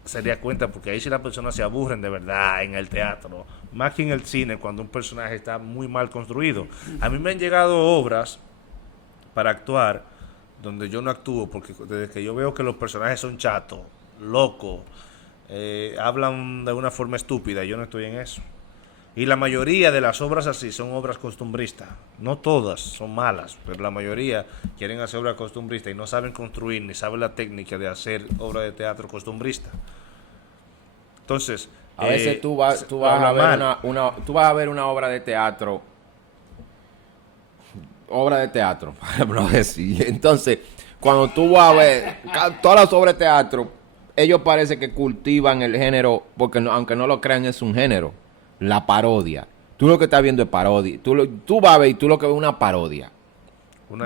sería cuenta, porque ahí sí las personas se aburren de verdad en el teatro, más que en el cine, cuando un personaje está muy mal construido. A mí me han llegado obras para actuar donde yo no actúo, porque desde que yo veo que los personajes son chatos, locos, hablan de una forma estúpida, yo no estoy en eso. Y la mayoría de las obras así son obras costumbristas. No todas son malas, pero la mayoría quieren hacer obras costumbristas y no saben construir ni saben la técnica de hacer obra de teatro costumbrista. Entonces, a veces tú vas a ver una obra de teatro, para decir. Entonces, cuando tú vas a ver todas las obras de teatro, ellos parece que cultivan el género, porque aunque no lo crean, es un género. La parodia. Tú lo que estás viendo es parodia. Tú vas a ver y tú lo que ves es una parodia.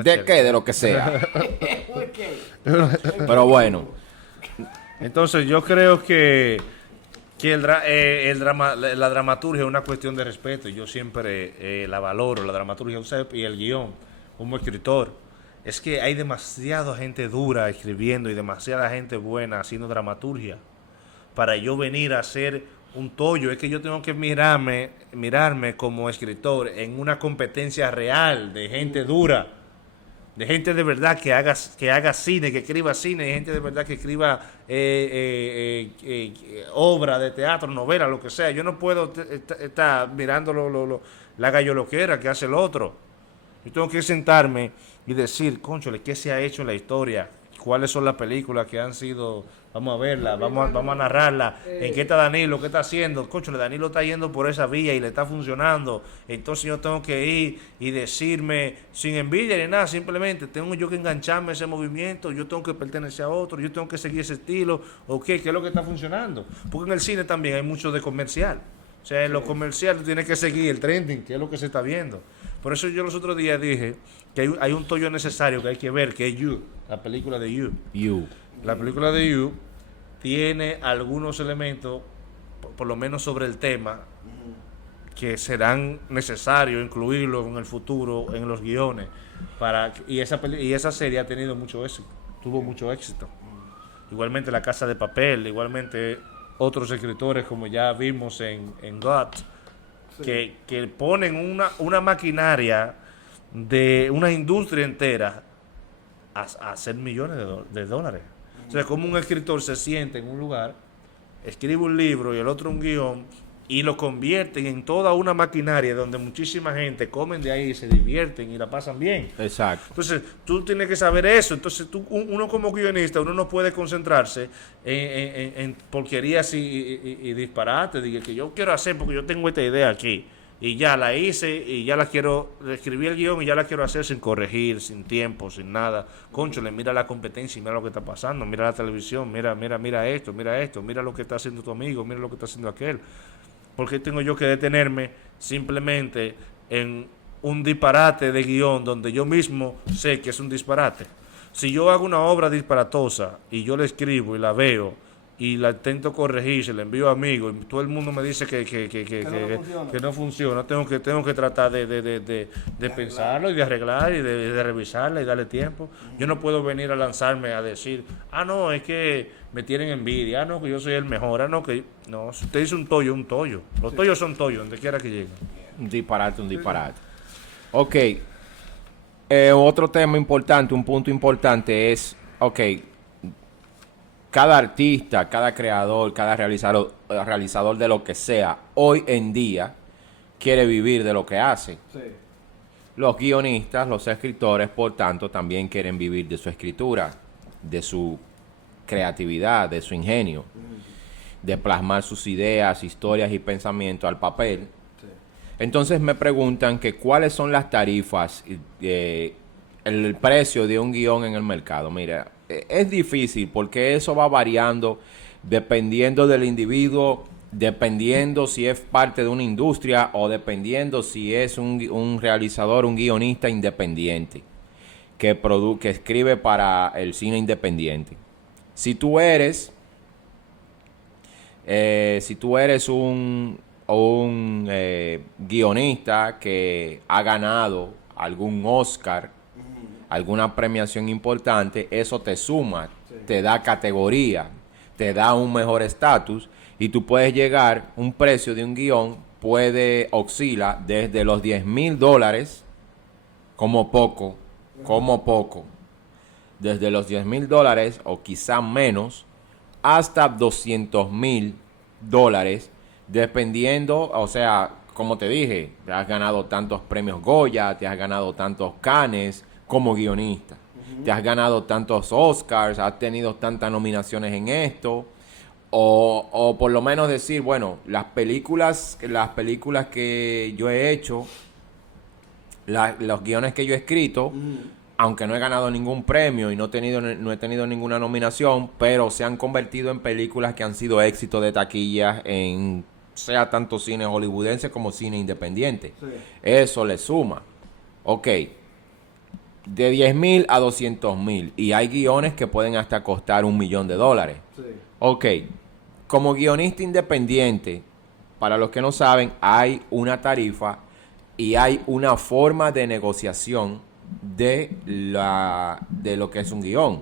¿De qué? De lo que sea. Pero bueno. Entonces yo creo que la dramaturgia es una cuestión de respeto. Yo siempre la valoro, la dramaturgia y el guión como escritor. Es que hay demasiada gente dura escribiendo y demasiada gente buena haciendo dramaturgia para yo venir a hacer un tollo. Es que yo tengo que mirarme como escritor en una competencia real de gente dura, de gente de verdad que haga cine, que escriba cine, de gente de verdad que escriba obra de teatro, novela, lo que sea. Yo no puedo estar mirando la galloloquera que hace el otro. Yo tengo que sentarme y decir, cónchale, ¿qué se ha hecho en la historia? ¿Cuáles son las películas que han sido? Vamos a verla, vamos a narrarla. ¿En qué está Danilo? ¿Qué está haciendo? Cónchale, Danilo está yendo por esa vía y le está funcionando. Entonces yo tengo que ir y decirme, sin envidia ni nada, simplemente tengo yo que engancharme a ese movimiento, yo tengo que pertenecer a otro, yo tengo que seguir ese estilo. ¿O qué? ¿Qué es lo que está funcionando? Porque en el cine también hay mucho de comercial. O sea, en lo comercial tú tienes que seguir el trending, que es lo que se está viendo. Por eso yo los otros días dije que hay un tollo necesario que hay que ver, que es You, la película de You. La película de You tiene algunos elementos, por lo menos sobre el tema, que serán necesarios incluirlos en el futuro, en los guiones. Y esa serie ha tenido mucho éxito, tuvo mucho éxito. Igualmente La Casa de Papel, igualmente otros escritores como ya vimos en God, sí, que ponen una maquinaria de una industria entera a hacer millones de dólares. O sea, como un escritor se siente en un lugar, escribe un libro y el otro un guión, y lo convierten en toda una maquinaria donde muchísima gente comen de ahí, se divierten y la pasan bien. Exacto. Entonces, tú tienes que saber eso. Entonces, uno como guionista, uno no puede concentrarse en porquerías y disparates. Diga que yo quiero hacer porque yo tengo esta idea aquí. Y ya la hice y ya la quiero, escribí el guión y ya la quiero hacer sin corregir, sin tiempo, sin nada. Cónchale, mira la competencia y mira lo que está pasando, mira la televisión, mira esto, mira lo que está haciendo tu amigo, mira lo que está haciendo aquel. ¿Por qué tengo yo que detenerme simplemente en un disparate de guión donde yo mismo sé que es un disparate? Si yo hago una obra disparatosa y yo la escribo y la veo y la intento corregir, se la envío a amigos y todo el mundo me dice que no funciona, tengo que tratar de pensarlo y de arreglar y de revisarla y darle tiempo. Yo no puedo venir a lanzarme a decir, no, es que me tienen envidia, no, que yo soy el mejor, no, si usted dice un tollo, un tollo. Los tollos son tollos, donde quiera que lleguen. Un disparate. Ok. Otro tema importante, un punto importante es, cada artista, cada creador, cada realizador de lo que sea, hoy en día quiere vivir de lo que hace. Sí. Los guionistas, los escritores, por tanto, también quieren vivir de su escritura, de su creatividad, de su ingenio, de plasmar sus ideas, historias y pensamientos al papel. Sí. Entonces me preguntan que cuáles son las tarifas, el precio de un guión en el mercado. Mira, es difícil porque eso va variando dependiendo del individuo, dependiendo si es parte de una industria o dependiendo si es un realizador, un guionista independiente que escribe para el cine independiente. Si tú eres un guionista que ha ganado algún Oscar, alguna premiación importante, eso te suma, te da categoría, te da un mejor estatus y tú puedes llegar, un precio de un guión oscila desde los $10,000 como poco, desde los $10,000 o quizá menos hasta $200,000, dependiendo, o sea, como te dije, te has ganado tantos premios Goya, te has ganado tantos Cannes como guionista, te has ganado tantos Oscars, has tenido tantas nominaciones en esto, o por lo menos decir, bueno, las películas que yo he hecho, los guiones que yo he escrito, aunque no he ganado ningún premio y no he tenido ninguna nominación, pero se han convertido en películas que han sido éxitos de taquilla en sea tanto cine hollywoodense como cine independiente. Sí. Eso le suma. De 10,000 a 200,000. Y hay guiones que pueden hasta costar $1,000,000. Sí. Como guionista independiente, para los que no saben, hay una tarifa y hay una forma de negociación de lo que es un guión.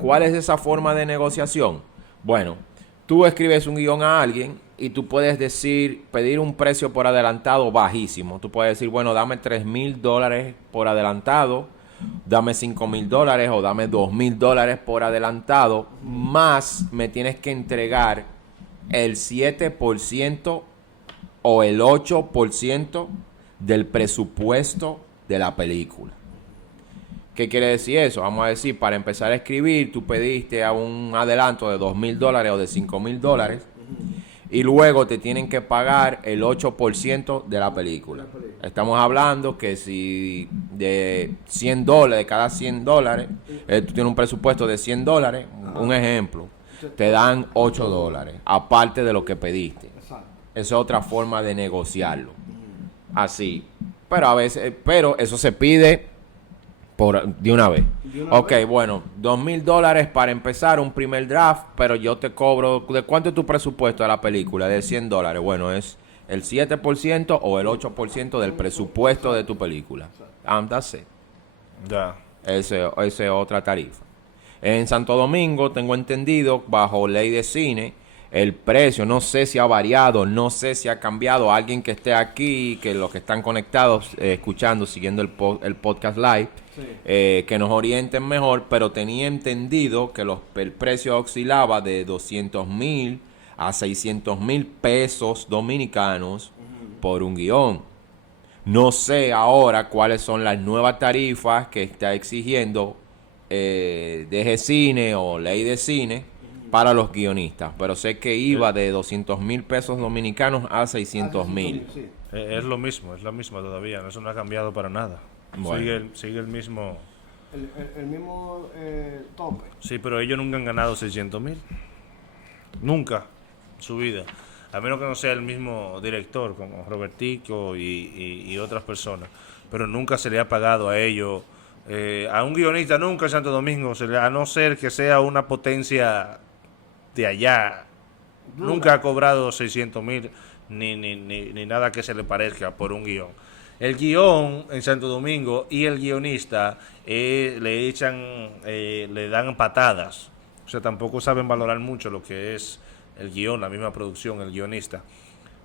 ¿Cuál es esa forma de negociación? Bueno, tú escribes un guión a alguien y tú puedes pedir un precio por adelantado bajísimo. Tú puedes decir, bueno, dame $3,000 por adelantado, dame $5,000 o dame $2,000 por adelantado, más me tienes que entregar el 7% o el 8% del presupuesto de la película. ¿Qué quiere decir eso? Vamos a decir, para empezar a escribir, tú pediste a un adelanto de $2,000 o de $5,000 y luego te tienen que pagar el 8% de la película. Estamos hablando que si de $100, de cada $100, tú tienes un presupuesto de $100, un ejemplo, te dan $8, aparte de lo que pediste. Esa es otra forma de negociarlo. Así. Pero eso se pide de una vez. Bueno, $2,000 para empezar un primer draft, pero yo te cobro, ¿de cuánto es tu presupuesto de la película? De $100. Bueno, es el 7% o el 8% del presupuesto de tu película. That's it. Ya. Esa es otra tarifa. En Santo Domingo, tengo entendido, bajo ley de cine, el precio, no sé si ha variado, no sé si ha cambiado. Alguien que esté aquí, que los que están conectados, escuchando, siguiendo el podcast live, sí, que nos orienten mejor, pero tenía entendido que el precio oscilaba de $200,000 a 600,000 pesos dominicanos por un guión. No sé ahora cuáles son las nuevas tarifas que está exigiendo DG Cine o Ley de Cine para los guionistas, pero sé que iba de 200,000 pesos dominicanos a 600,000. Sí. Es lo mismo, es la misma todavía, eso no ha cambiado para nada. Bueno. Sigue el mismo... El mismo tope. Sí, pero ellos nunca han ganado 600,000. Nunca en su vida. A menos que no sea el mismo director, como Robertico y otras personas. Pero nunca se le ha pagado a ellos. A un guionista nunca en Santo Domingo, a no ser que sea una potencia de allá. Nunca ha cobrado 600,000 ni nada que se le parezca por un guión. El guión en Santo Domingo y el guionista le dan patadas. O sea, tampoco saben valorar mucho lo que es el guión, la misma producción, el guionista.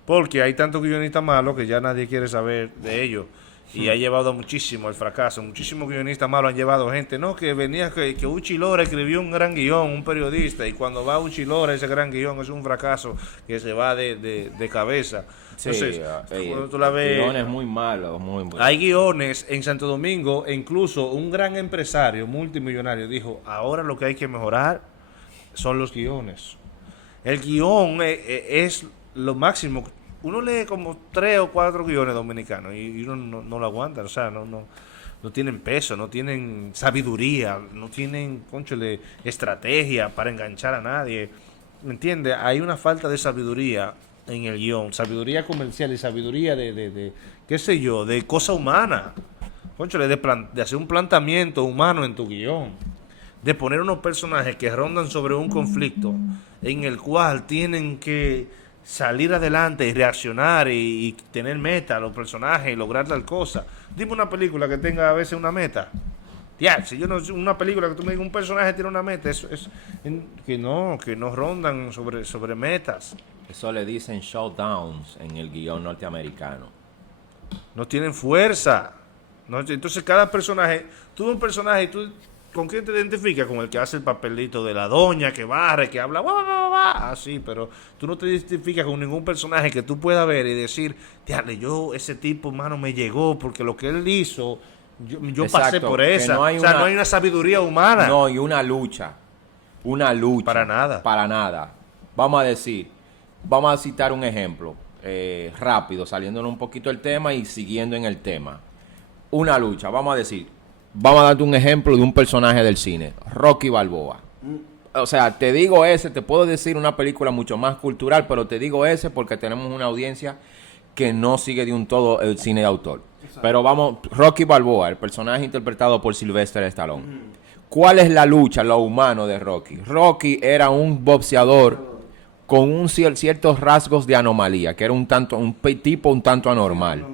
Porque hay tantos guionistas malos que ya nadie quiere saber de ellos. Y ha llevado muchísimo al fracaso. Muchísimos guionistas malos han llevado gente. No, que venía que Uchi Lora escribió un gran guión, un periodista. Y cuando va Uchi Lora, ese gran guión es un fracaso que se va de cabeza. Sí, Entonces, cuando tú la ves, guiones muy malos, muy buenos. hay guiones en Santo Domingo, e incluso un gran empresario multimillonario dijo, ahora lo que hay que mejorar son los guiones. El guión es lo máximo. Uno lee como 3 o 4 guiones dominicanos y uno no lo aguanta, o sea, no tienen peso, no tienen sabiduría, no tienen, cónchale, estrategia para enganchar a nadie. ¿Me entiendes? Hay una falta de sabiduría en el guión, sabiduría comercial y sabiduría de qué sé yo, de cosa humana. Cónchale, de hacer un planteamiento humano en tu guión, de poner unos personajes que rondan sobre un conflicto en el cual tienen que salir adelante y reaccionar y tener meta los personajes y lograr tal cosa. Dime una película que tenga a veces una meta. Ya, si yo no una película que tú me digas un personaje tiene una meta, que no rondan sobre metas. Eso le dicen showdowns en el guión norteamericano. No tienen fuerza. ¿No? Entonces cada personaje, tú ves un personaje y tú, ¿con quién te identificas? Con el que hace el papelito de la doña, que barre, que habla, así, pero tú no te identificas con ningún personaje que tú puedas ver y decir, diale, ese tipo, mano, me llegó, porque lo que él hizo, yo Exacto, pasé por esa. no hay no hay una sabiduría humana. No, y una lucha. Para nada. Para nada. Vamos a citar un ejemplo rápido, saliéndonos un poquito del tema y siguiendo en el tema. Una lucha, vamos a darte un ejemplo de un personaje del cine, Rocky Balboa. O sea, te digo te puedo decir una película mucho más cultural, pero te digo porque tenemos una audiencia que no sigue de un todo el cine de autor. Exacto. Pero vamos, Rocky Balboa, el personaje interpretado por Sylvester Stallone. ¿Cuál es la lucha, lo humano de Rocky? Rocky era un boxeador con ciertos rasgos de anomalía, que era un tipo un tanto anormal,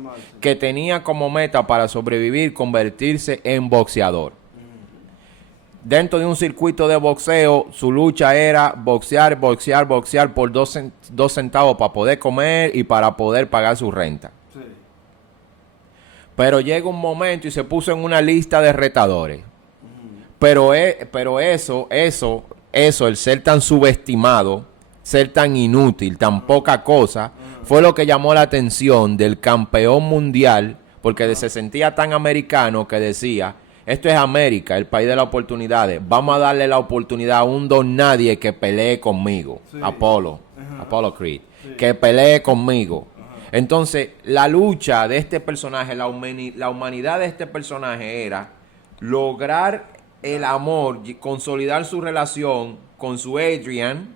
que tenía como meta para sobrevivir convertirse en boxeador. Dentro de un circuito de boxeo, su lucha era boxear por 2 centavos para poder comer y para poder pagar su renta. Sí. Pero llega un momento y se puso en una lista de retadores. Pero eso, el ser tan subestimado, ser tan inútil, tan poca cosa, fue lo que llamó la atención del campeón mundial, porque se sentía tan americano que decía, esto es América, el país de las oportunidades, vamos a darle la oportunidad a un don nadie que pelee conmigo, sí. Apollo Creed, sí. Que pelee conmigo. Entonces, la lucha de este personaje, la humanidad de este personaje era lograr el amor, consolidar su relación con su Adrian,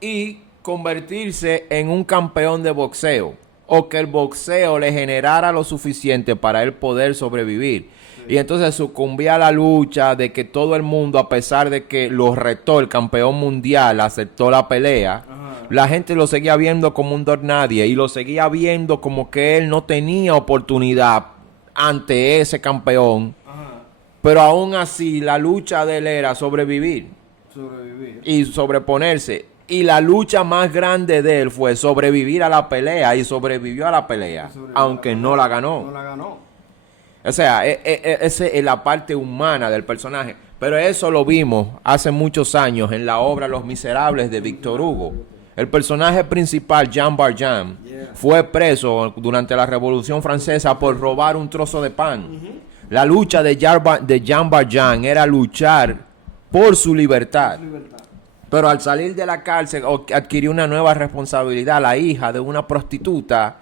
y convertirse en un campeón de boxeo, o que el boxeo le generara lo suficiente para él poder sobrevivir. Sí. Y entonces sucumbía a la lucha de que todo el mundo, a pesar de que lo retó el campeón mundial, aceptó la pelea, la gente lo seguía viendo como un don nadie y lo seguía viendo como que él no tenía oportunidad ante ese campeón. Pero aún así la lucha de él era sobrevivir y sobreponerse. Y la lucha más grande de él fue sobrevivir a la pelea, y sobrevivió a la pelea, aunque no la ganó. No la ganó. O sea, esa es la parte humana del personaje. Pero eso lo vimos hace muchos años en la obra Los Miserables de Víctor Hugo. El personaje principal, Jean Valjean, fue preso durante la Revolución Francesa por robar un trozo de pan. La lucha de Jean Valjean era luchar por su libertad. Pero al salir de la cárcel adquirió una nueva responsabilidad, la hija de una prostituta,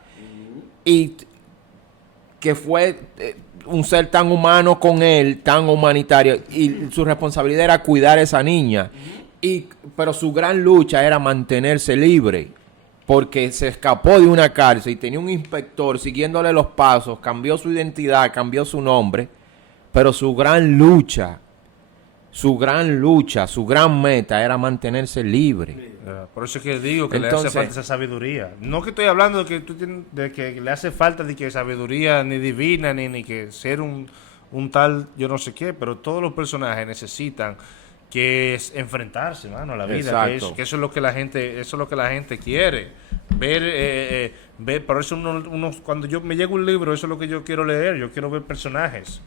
y que fue un ser tan humano con él, tan humanitario, y su responsabilidad era cuidar a esa niña. Pero su gran lucha era mantenerse libre, porque se escapó de una cárcel y tenía un inspector siguiéndole los pasos, cambió su identidad, cambió su nombre, pero su gran lucha, su gran meta era mantenerse libre. Por eso es que digo que Entonces, le hace falta esa sabiduría. No que estoy hablando de que le hace falta de que sabiduría ni divina, ni que ser un tal yo no sé qué, pero todos los personajes necesitan que es enfrentarse, mano, a la vida, que eso es lo que la gente quiere ver, por eso cuando yo me llega un libro, eso es lo que yo quiero leer. Yo quiero ver personajes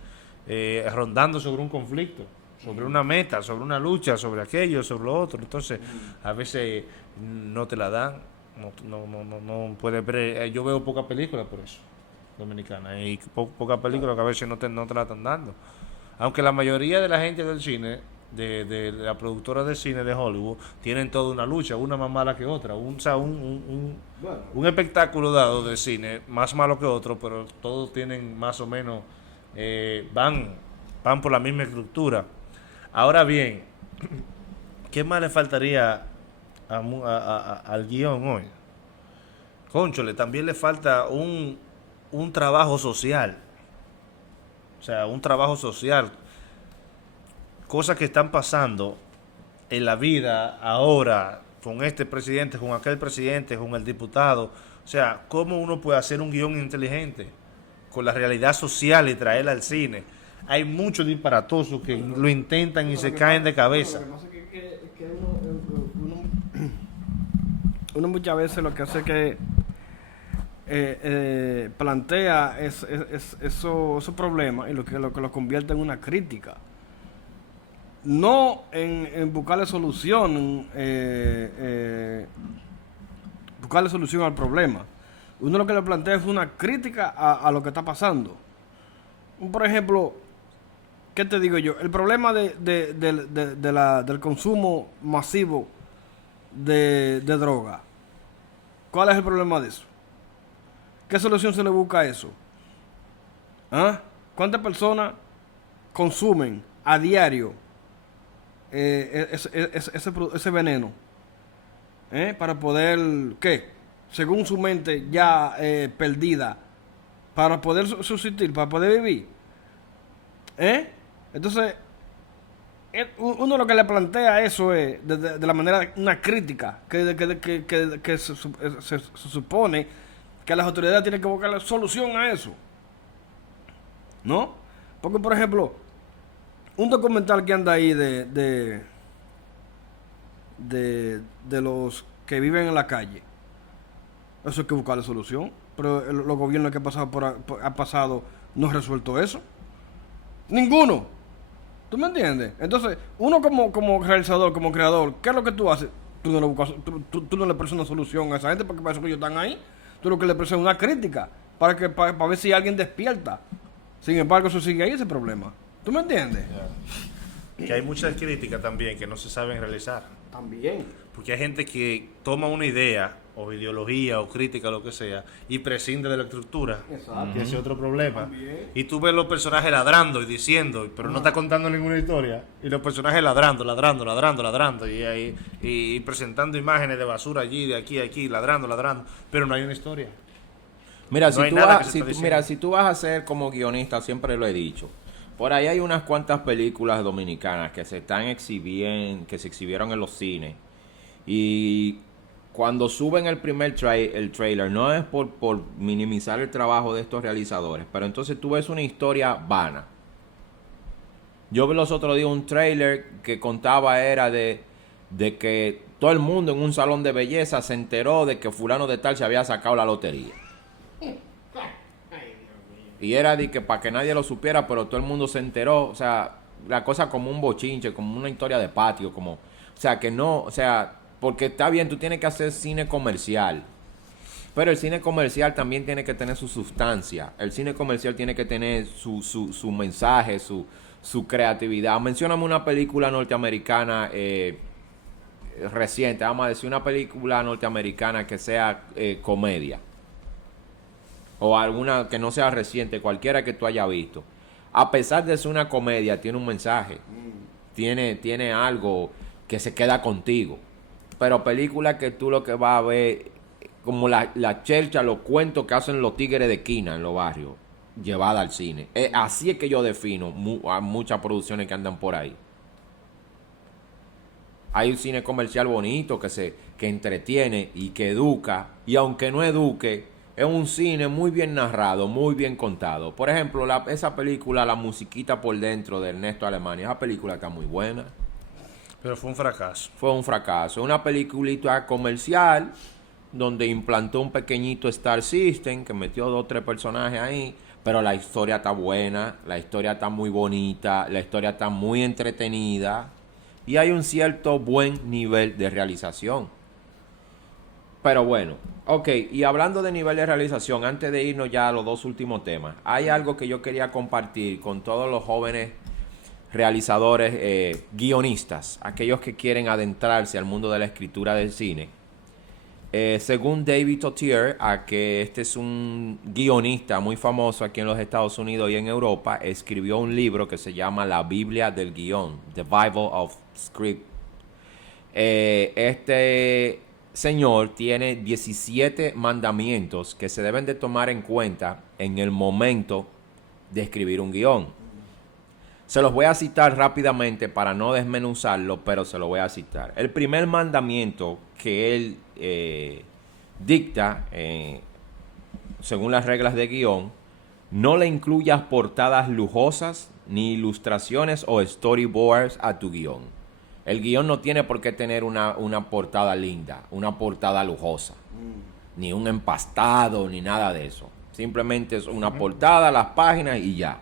rondando sobre un conflicto, sobre una meta, sobre una lucha, sobre aquello, sobre lo otro. Entonces a veces no te la dan, no puedes ver. Yo veo pocas películas por eso dominicanas, y pocas películas que a veces no te la están dando, aunque la mayoría de la gente del cine, de la productora de cine de Hollywood, tienen toda una lucha, una más mala que otra, un espectáculo dado de cine más malo que otro, pero todos tienen más o menos, van por la misma estructura. Ahora bien, ¿qué más le faltaría al guión hoy? Cónchole, también le falta un trabajo social, o sea, un trabajo social. Cosas que están pasando en la vida ahora, con este presidente, con aquel presidente, con el diputado. O sea, cómo uno puede hacer un guión inteligente con la realidad social y traerla al cine. Hay muchos disparatosos que lo intentan y se caen de cabeza. Lo que pasa es que uno muchas veces lo que hace es que plantea esos problemas y lo que lo convierte en una crítica. No en buscarle solución, buscarle solución al problema. Uno lo que le plantea es una crítica a lo que está pasando. Por ejemplo, ¿qué te digo yo? El problema del consumo masivo de droga. ¿Cuál es el problema de eso? ¿Qué solución se le busca a eso? ¿Ah? ¿Cuántas personas consumen a diario ese veneno? Para poder, ¿qué? Según su mente ya perdida, para poder subsistir, para poder vivir. Entonces, uno lo que le plantea eso es, de la manera, una crítica, que se supone que las autoridades tienen que buscar solución a eso. ¿No? Porque, por ejemplo, un documental que anda ahí de los que viven en la calle, eso hay que buscarle solución. Pero los gobiernos que han pasado no han resuelto eso. Ninguno. ¿Tú me entiendes? Entonces, uno como realizador, como creador, ¿qué es lo que tú haces? Tú no le buscas, tú no le prestas una solución a esa gente, porque para eso que ellos están ahí. Tú lo que le prestas es una crítica para ver si alguien despierta. Sin embargo, eso sigue ahí, ese problema. ¿Tú me entiendes? Que hay muchas críticas también que no se saben realizar. También. Porque hay gente que toma una idea o ideología o crítica, lo que sea, y prescinde de la estructura. Exacto. Que ese es otro problema. También. Y tú ves los personajes ladrando y diciendo, pero no está contando ninguna historia. Y los personajes ladrando, y presentando imágenes de basura allí, de aquí, ladrando, pero no hay una historia. Mira, No si tú vas a ser como guionista, siempre lo he dicho. Por ahí hay unas cuantas películas dominicanas que se exhibieron en los cines. Y cuando suben el primer el trailer, no es por minimizar el trabajo de estos realizadores, pero entonces tú ves una historia vana. Yo vi los otros días un trailer que contaba era de que todo el mundo en un salón de belleza se enteró de que fulano de tal se había sacado la lotería. Y era de que para que nadie lo supiera, pero todo el mundo se enteró. O sea, la cosa como un bochinche, como una historia de patio, como, o sea, que no, o sea, porque está bien, tú tienes que hacer cine comercial, pero el cine comercial también tiene que tener su sustancia, el cine comercial tiene que tener su mensaje, su creatividad. Mencióname una película norteamericana reciente, vamos a decir una película norteamericana que sea comedia, o alguna que no sea reciente, cualquiera que tú hayas visto. A pesar de ser una comedia, tiene un mensaje, tiene algo que se queda contigo. Pero películas que tú lo que vas a ver, como la chercha, los cuentos que hacen los tigres de esquina en los barrios, llevada al cine. Así es que yo defino a muchas producciones que andan por ahí. Hay un cine comercial bonito que entretiene y que educa, y aunque no eduque, es un cine muy bien narrado, muy bien contado. Por ejemplo, esa película, La musiquita por dentro, de Ernesto Alemania, esa película está muy buena. Pero fue un fracaso. Fue un fracaso. Una peliculita comercial donde implantó un pequeñito Star System que metió 2 o 3 personajes ahí. Pero la historia está buena, la historia está muy bonita, la historia está muy entretenida y hay un cierto buen nivel de realización. Pero bueno, ok, y hablando de nivel de realización, antes de irnos ya a los 2 últimos temas, hay algo que yo quería compartir con todos los jóvenes realizadores, guionistas, aquellos que quieren adentrarse al mundo de la escritura del cine. Según David Totier, que este es un guionista muy famoso aquí en los Estados Unidos y en Europa, escribió un libro que se llama La Biblia del Guión, The Bible of Script. Este señor tiene 17 mandamientos que se deben de tomar en cuenta en el momento de escribir un guión. Se los voy a citar rápidamente para no desmenuzarlo, pero se los voy a citar. El primer mandamiento que él dicta, según las reglas de guión, no le incluyas portadas lujosas, ni ilustraciones o storyboards a tu guión. El guión no tiene por qué tener una portada linda, una portada lujosa, ni un empastado, ni nada de eso. Simplemente es una portada, las páginas y ya.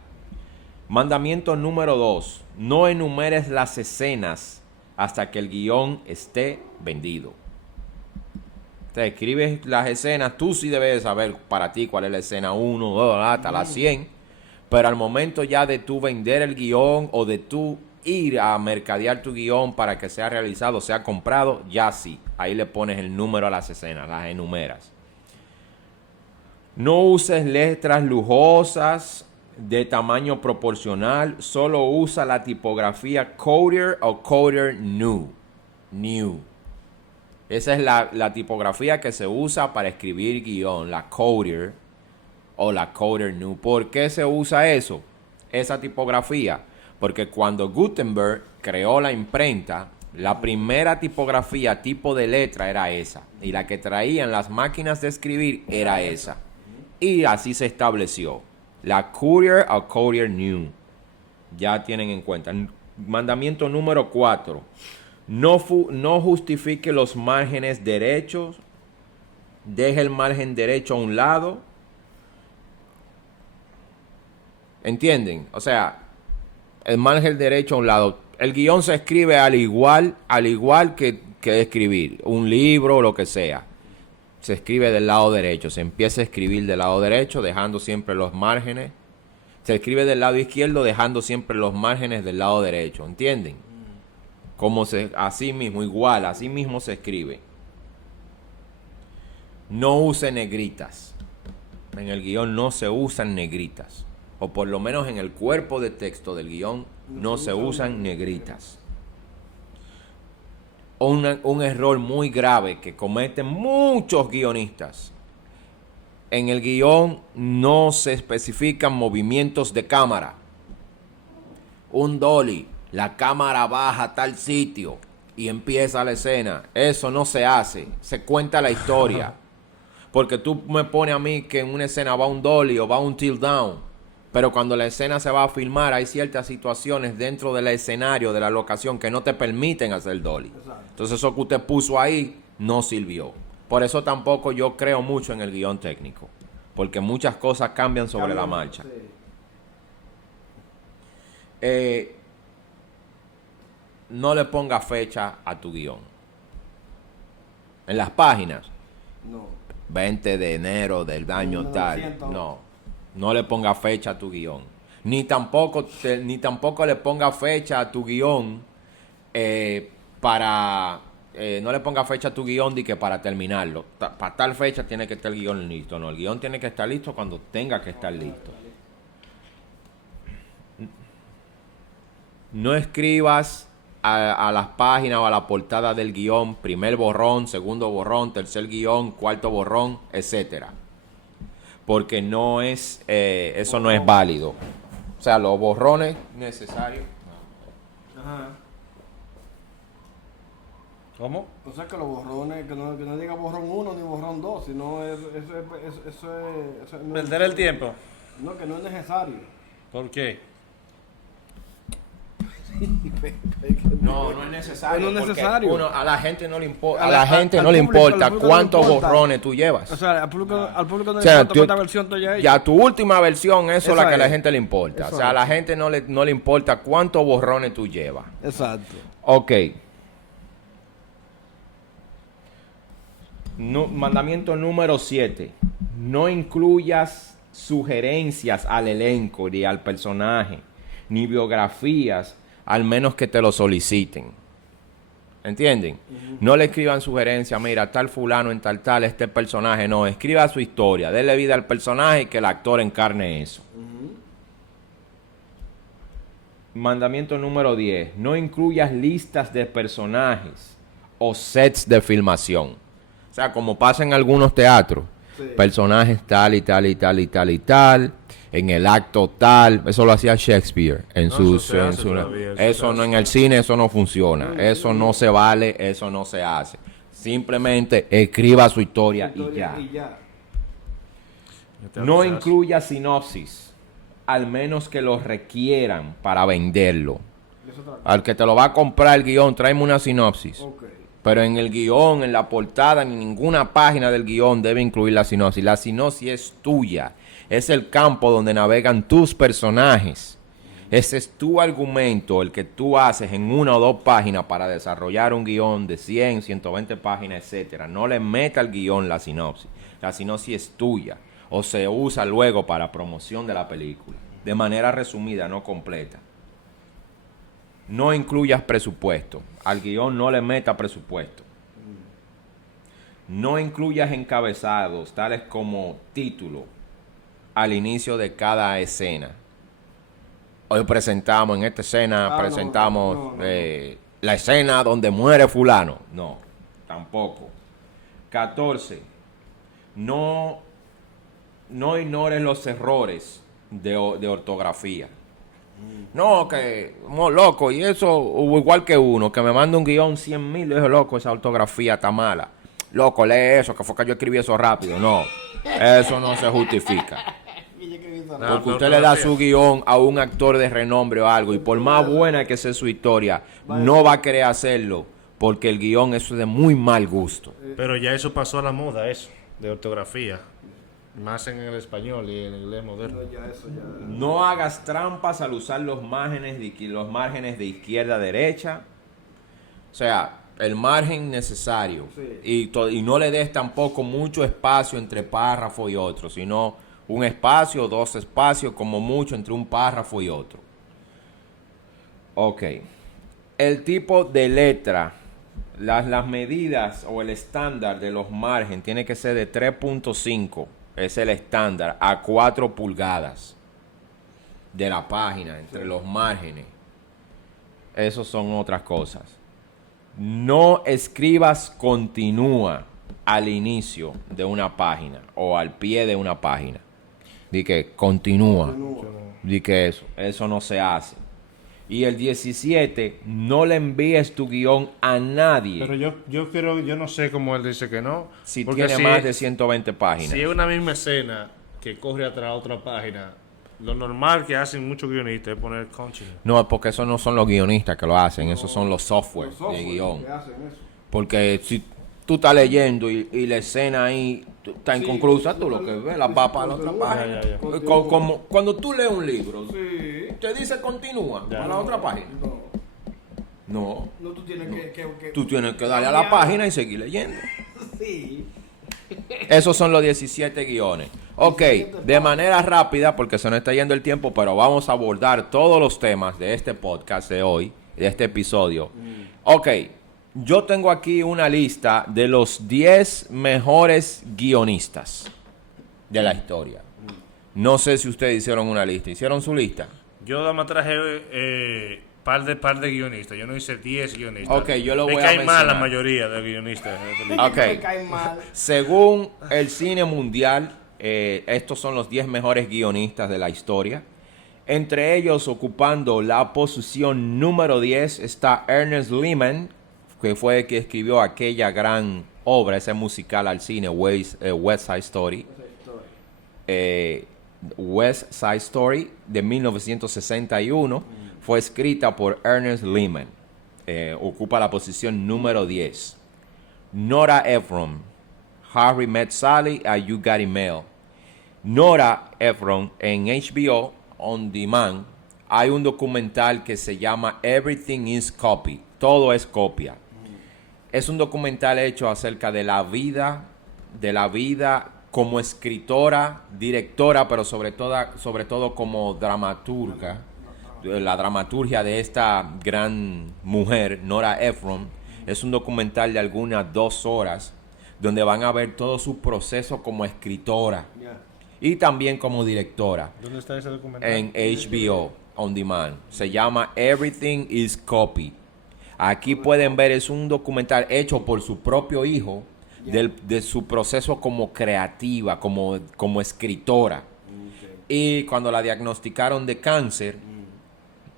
Mandamiento número 2. No enumeres las escenas hasta que el guión esté vendido. Te escribes las escenas, tú sí debes saber para ti cuál es la escena 1, hasta la 100. Pero al momento ya de tú vender el guión o de tú ir a mercadear tu guión para que sea realizado, sea comprado, ya sí. Ahí le pones el número a las escenas, las enumeras. No uses letras lujosas de tamaño proporcional, solo usa la tipografía Coder o Coder New. Esa es la tipografía que se usa para escribir guión, la Coder o la Coder New. ¿Por qué se usa eso? Esa tipografía. Porque cuando Gutenberg creó la imprenta, la primera tipografía tipo de letra era esa. Y la que traían las máquinas de escribir era esa. Y así se estableció. La Courier o Courier New. Ya tienen en cuenta. Mandamiento número 4. No justifique los márgenes derechos. Deje el margen derecho a un lado. ¿Entienden? O sea, el margen derecho a un lado. El guión se escribe al igual que escribir un libro o lo que sea. Se escribe del lado derecho. Se empieza a escribir del lado derecho, dejando siempre los márgenes. Se escribe del lado izquierdo, dejando siempre los márgenes del lado derecho. ¿Entienden? Así mismo, igual, así mismo se escribe. No use negritas. En el guión no se usan negritas. O por lo menos en el cuerpo de texto del guión no se usan negritas. Un error muy grave que cometen muchos guionistas. En el guión no se especifican movimientos de cámara. Un dolly, la cámara baja a tal sitio y empieza la escena. Eso no se hace. Se cuenta la historia. Porque tú me pones a mí que en una escena va un dolly o va un tilt down. Pero cuando la escena se va a filmar, hay ciertas situaciones dentro del escenario, de la locación, que no te permiten hacer dolly. Entonces eso que usted puso ahí no sirvió. Por eso tampoco yo creo mucho en el guión técnico. Porque muchas cosas cambian sobre la marcha. no le ponga fecha a tu guión. En las páginas, No. 20 de enero del año 1900. tal. No le ponga fecha a tu guión. Ni tampoco le ponga fecha a tu guión no le ponga fecha a tu guión de que para terminarlo. Para tal fecha tiene que estar el guión listo. No, el guión tiene que estar listo cuando tenga que estar listo. No escribas a las páginas o a la portada del guión, primer borrón, segundo borrón, tercer guión, cuarto borrón, etcétera. Porque no es, eso no es válido. O sea, los borrones necesarios. Ajá. ¿Cómo? O sea que los borrones, que no diga borrón 1 ni borrón 2, sino eso no, Perder el tiempo. no, que no es necesario. ¿Por qué? No es necesario. No es porque necesario. a la gente no le importa. A A la- la gente al no le público- importa al público no le cuántos importa. borrones tú llevas. O sea, al público no O le sea, importa cuánta versión tú ya ya tu última versión, eso es la Esa que a la es. gente le importa. Eso O sea, a la es. gente no le importa cuántos borrones tú llevas. Exacto. Ok. Mandamiento número 7. No incluyas sugerencias al elenco ni al personaje, ni biografías, al menos que te lo soliciten. ¿Entienden? No le escriban sugerencias, mira, tal fulano en tal, este personaje. No, escriba su historia, déle vida al personaje y que el actor encarne eso. Mandamiento número 10. No incluyas listas de personajes o sets de filmación. O sea, como pasa en algunos teatros. Sí. Personajes tal y tal y tal y tal y tal. En el acto tal. Eso lo hacía Shakespeare. Eso se hace todavía, Eso no en el cine, eso no funciona. Eso no se vale, eso no se hace. Simplemente escriba su historia y ya. No incluya sinopsis, al menos que lo requieran para venderlo. Al que te lo va a comprar el guión, tráeme una sinopsis. Ok. Pero en el guión, en la portada, ni ninguna página del guión debe incluir la sinopsis. La sinopsis es tuya. Es el campo donde navegan tus personajes. Ese es tu argumento, el que tú haces en una o dos páginas para desarrollar un guión de 100, 120 páginas, etcétera. No le meta al guión la sinopsis. La sinopsis es tuya o se usa luego para promoción de la película. De manera resumida, no completa. No incluyas presupuesto. Al guión no le meta presupuesto. No incluyas encabezados, tales como título, al inicio de cada escena. Hoy presentamos, en esta escena, presentamos la escena donde muere fulano. No, tampoco. 14. No ignores los errores de ortografía. No, que loco, y eso hubo igual que uno, que me manda un guión 100,000, le dije, loco, esa ortografía está mala. Loco, lee eso, que fue que yo escribí eso rápido. No, eso no se justifica. Porque usted le da su guión a un actor de renombre o algo, y por más buena que sea su historia, no va a querer hacerlo, porque el guión eso es de muy mal gusto. Pero ya eso pasó a la moda, eso, de ortografía. Más en el español y en el inglés moderno. No hagas trampas al usar los márgenes de izquierda a derecha. O sea, el margen necesario. Sí. Y no le des tampoco mucho espacio entre párrafo y otro, sino un espacio, dos espacios, como mucho entre un párrafo y otro. Ok. El tipo de letra, las medidas o el estándar de los márgenes tiene que ser de 3.5. Es el estándar, a 4 pulgadas de la página, entre los márgenes. Esos son otras cosas. No escribas continúa al inicio de una página o al pie de una página. Di que continúa. Di que eso no se hace. Y el 17, no le envíes tu guión a nadie. Pero yo no sé cómo él dice que no. Si porque tiene más de 120 páginas. Si es una misma escena que corre atrás a otra página, lo normal que hacen muchos guionistas es poner continue. No, porque esos no son los guionistas que lo hacen, esos son los software de guión. Porque si tú estás leyendo y la escena ahí está inconclusa, tú lo que ves, la vas para la otra página. Ya. Como cuando tú lees un libro, te dice continúa Ya. a la otra página. No. No, tú tienes que Tú tienes que darle a la página y seguir leyendo. Sí. Esos son los 17 guiones. Ok, de manera rápida, porque se nos está yendo el tiempo, pero vamos a abordar todos los temas de este podcast de hoy, de este episodio. Ok, yo tengo aquí una lista de los 10 mejores guionistas de la historia. No sé si ustedes hicieron una lista. ¿Hicieron su lista? Yo nada más traje par de guionistas. Yo no hice 10 guionistas. Ok, yo lo voy a Me cae mal la mencionar. mayoría de guionistas. de películas. Ok. Me cae mal. Según el cine mundial, estos son los 10 mejores guionistas de la historia. Entre ellos, ocupando la posición número 10, está Ernest Lehman, que fue el que escribió aquella gran obra, ese musical al cine, West Side Story. West Side Story de 1961 fue escrita por Ernest Lehman. Ocupa la posición número 10. Nora Ephron, Harry Met Sally, a You Got Mail. Nora Ephron en HBO On Demand hay un documental que se llama Everything is Copy. Todo es copia. Es un documental hecho acerca de la vida como escritora, directora, pero sobre todo como dramaturga. La dramaturgia de esta gran mujer, Nora Ephron, es un documental de algunas 2 horas donde van a ver todo su proceso como escritora y también como directora. ¿Dónde está ese documental? En HBO On Demand. Se llama Everything is Copy. Aquí pueden ver, es un documental hecho por su propio hijo de su proceso como creativa, como escritora. Y cuando la diagnosticaron de cáncer,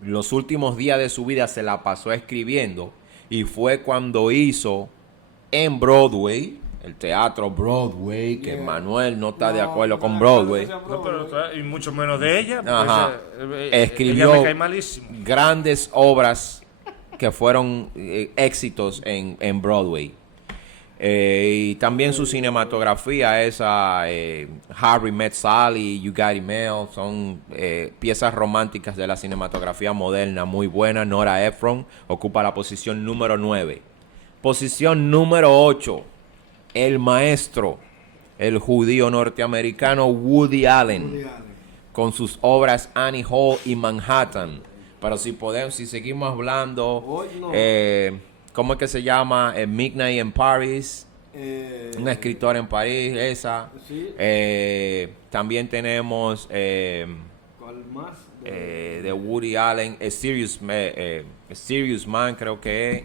los últimos días de su vida se la pasó escribiendo, y fue cuando hizo en Broadway, el teatro Broadway, que Manuel no está de acuerdo con Broadway. No, pero y mucho menos de ella. Ajá. Escribió Escribió me cae malísimo. grandes obras que fueron éxitos en Broadway. Y también su cinematografía, esa Harry Met Sally, You Got Mail, son piezas románticas de la cinematografía moderna muy buenas. Nora Ephron ocupa la posición número 9. Posición número 8, el maestro, el judío norteamericano Woody Allen, con sus obras Annie Hall y Manhattan. Pero si seguimos hablando, ¿cómo es que se llama? Midnight in Paris. Una escritora en París, esa. Sí. También tenemos ¿Cuál más? de Woody Allen, A Serious Man, creo que es.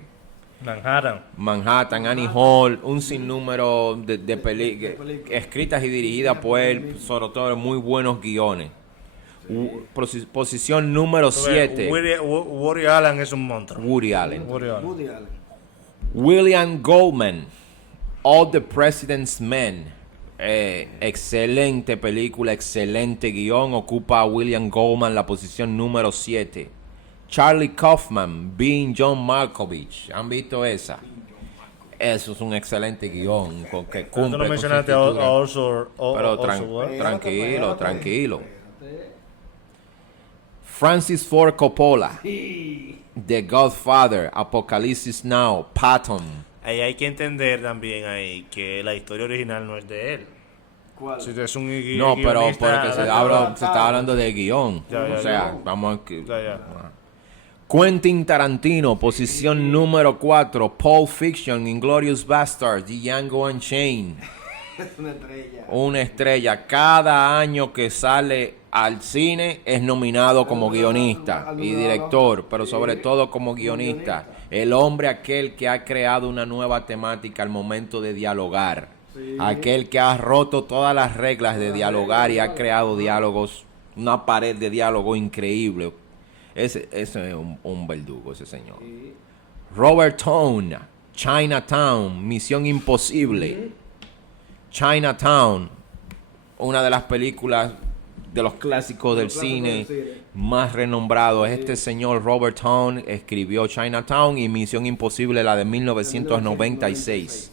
Manhattan, Annie Hall, un sinnúmero de películas escritas y dirigidas por él, sobre todo muy buenos guiones. Posición número 7. Woody Allen es un monstruo. Woody Allen. Woody Allen. Woody Allen. William Goldman, All the President's Men. Excelente película, excelente guión. Ocupa a William Goldman la posición número 7. Charlie Kaufman, Being John Malkovich. ¿Han visto esa? Eso es un excelente guión que cumple Tú no con mencionaste su a escritura. Pero Pero tranquilo. Francis Ford Coppola, The Godfather, Apocalypse Now, Patton. Ahí hay que entender también ahí que la historia original no es de él. ¿Cuál? Si es un No, pero guionista, porque se adaptado. está hablando de guión. Ya, O sea, vamos a... Ya. Quentin Tarantino, posición número 4. Pulp Fiction, Inglourious Basterds, Django Unchained. Es una estrella. Una estrella. Cada año que sale al cine es nominado como guionista y director, pero sobre todo como guionista. El hombre aquel que ha creado una nueva temática al momento de dialogar. Aquel que ha roto todas las reglas de dialogar y ha creado diálogos, una pared de diálogo increíble. Ese es un verdugo, ese señor. Robert Tone, Chinatown, Misión Imposible. Chinatown, una de las películas de los clásicos del cine más renombrados. Este señor Robert Tone escribió Chinatown y Misión Imposible, la de 1996.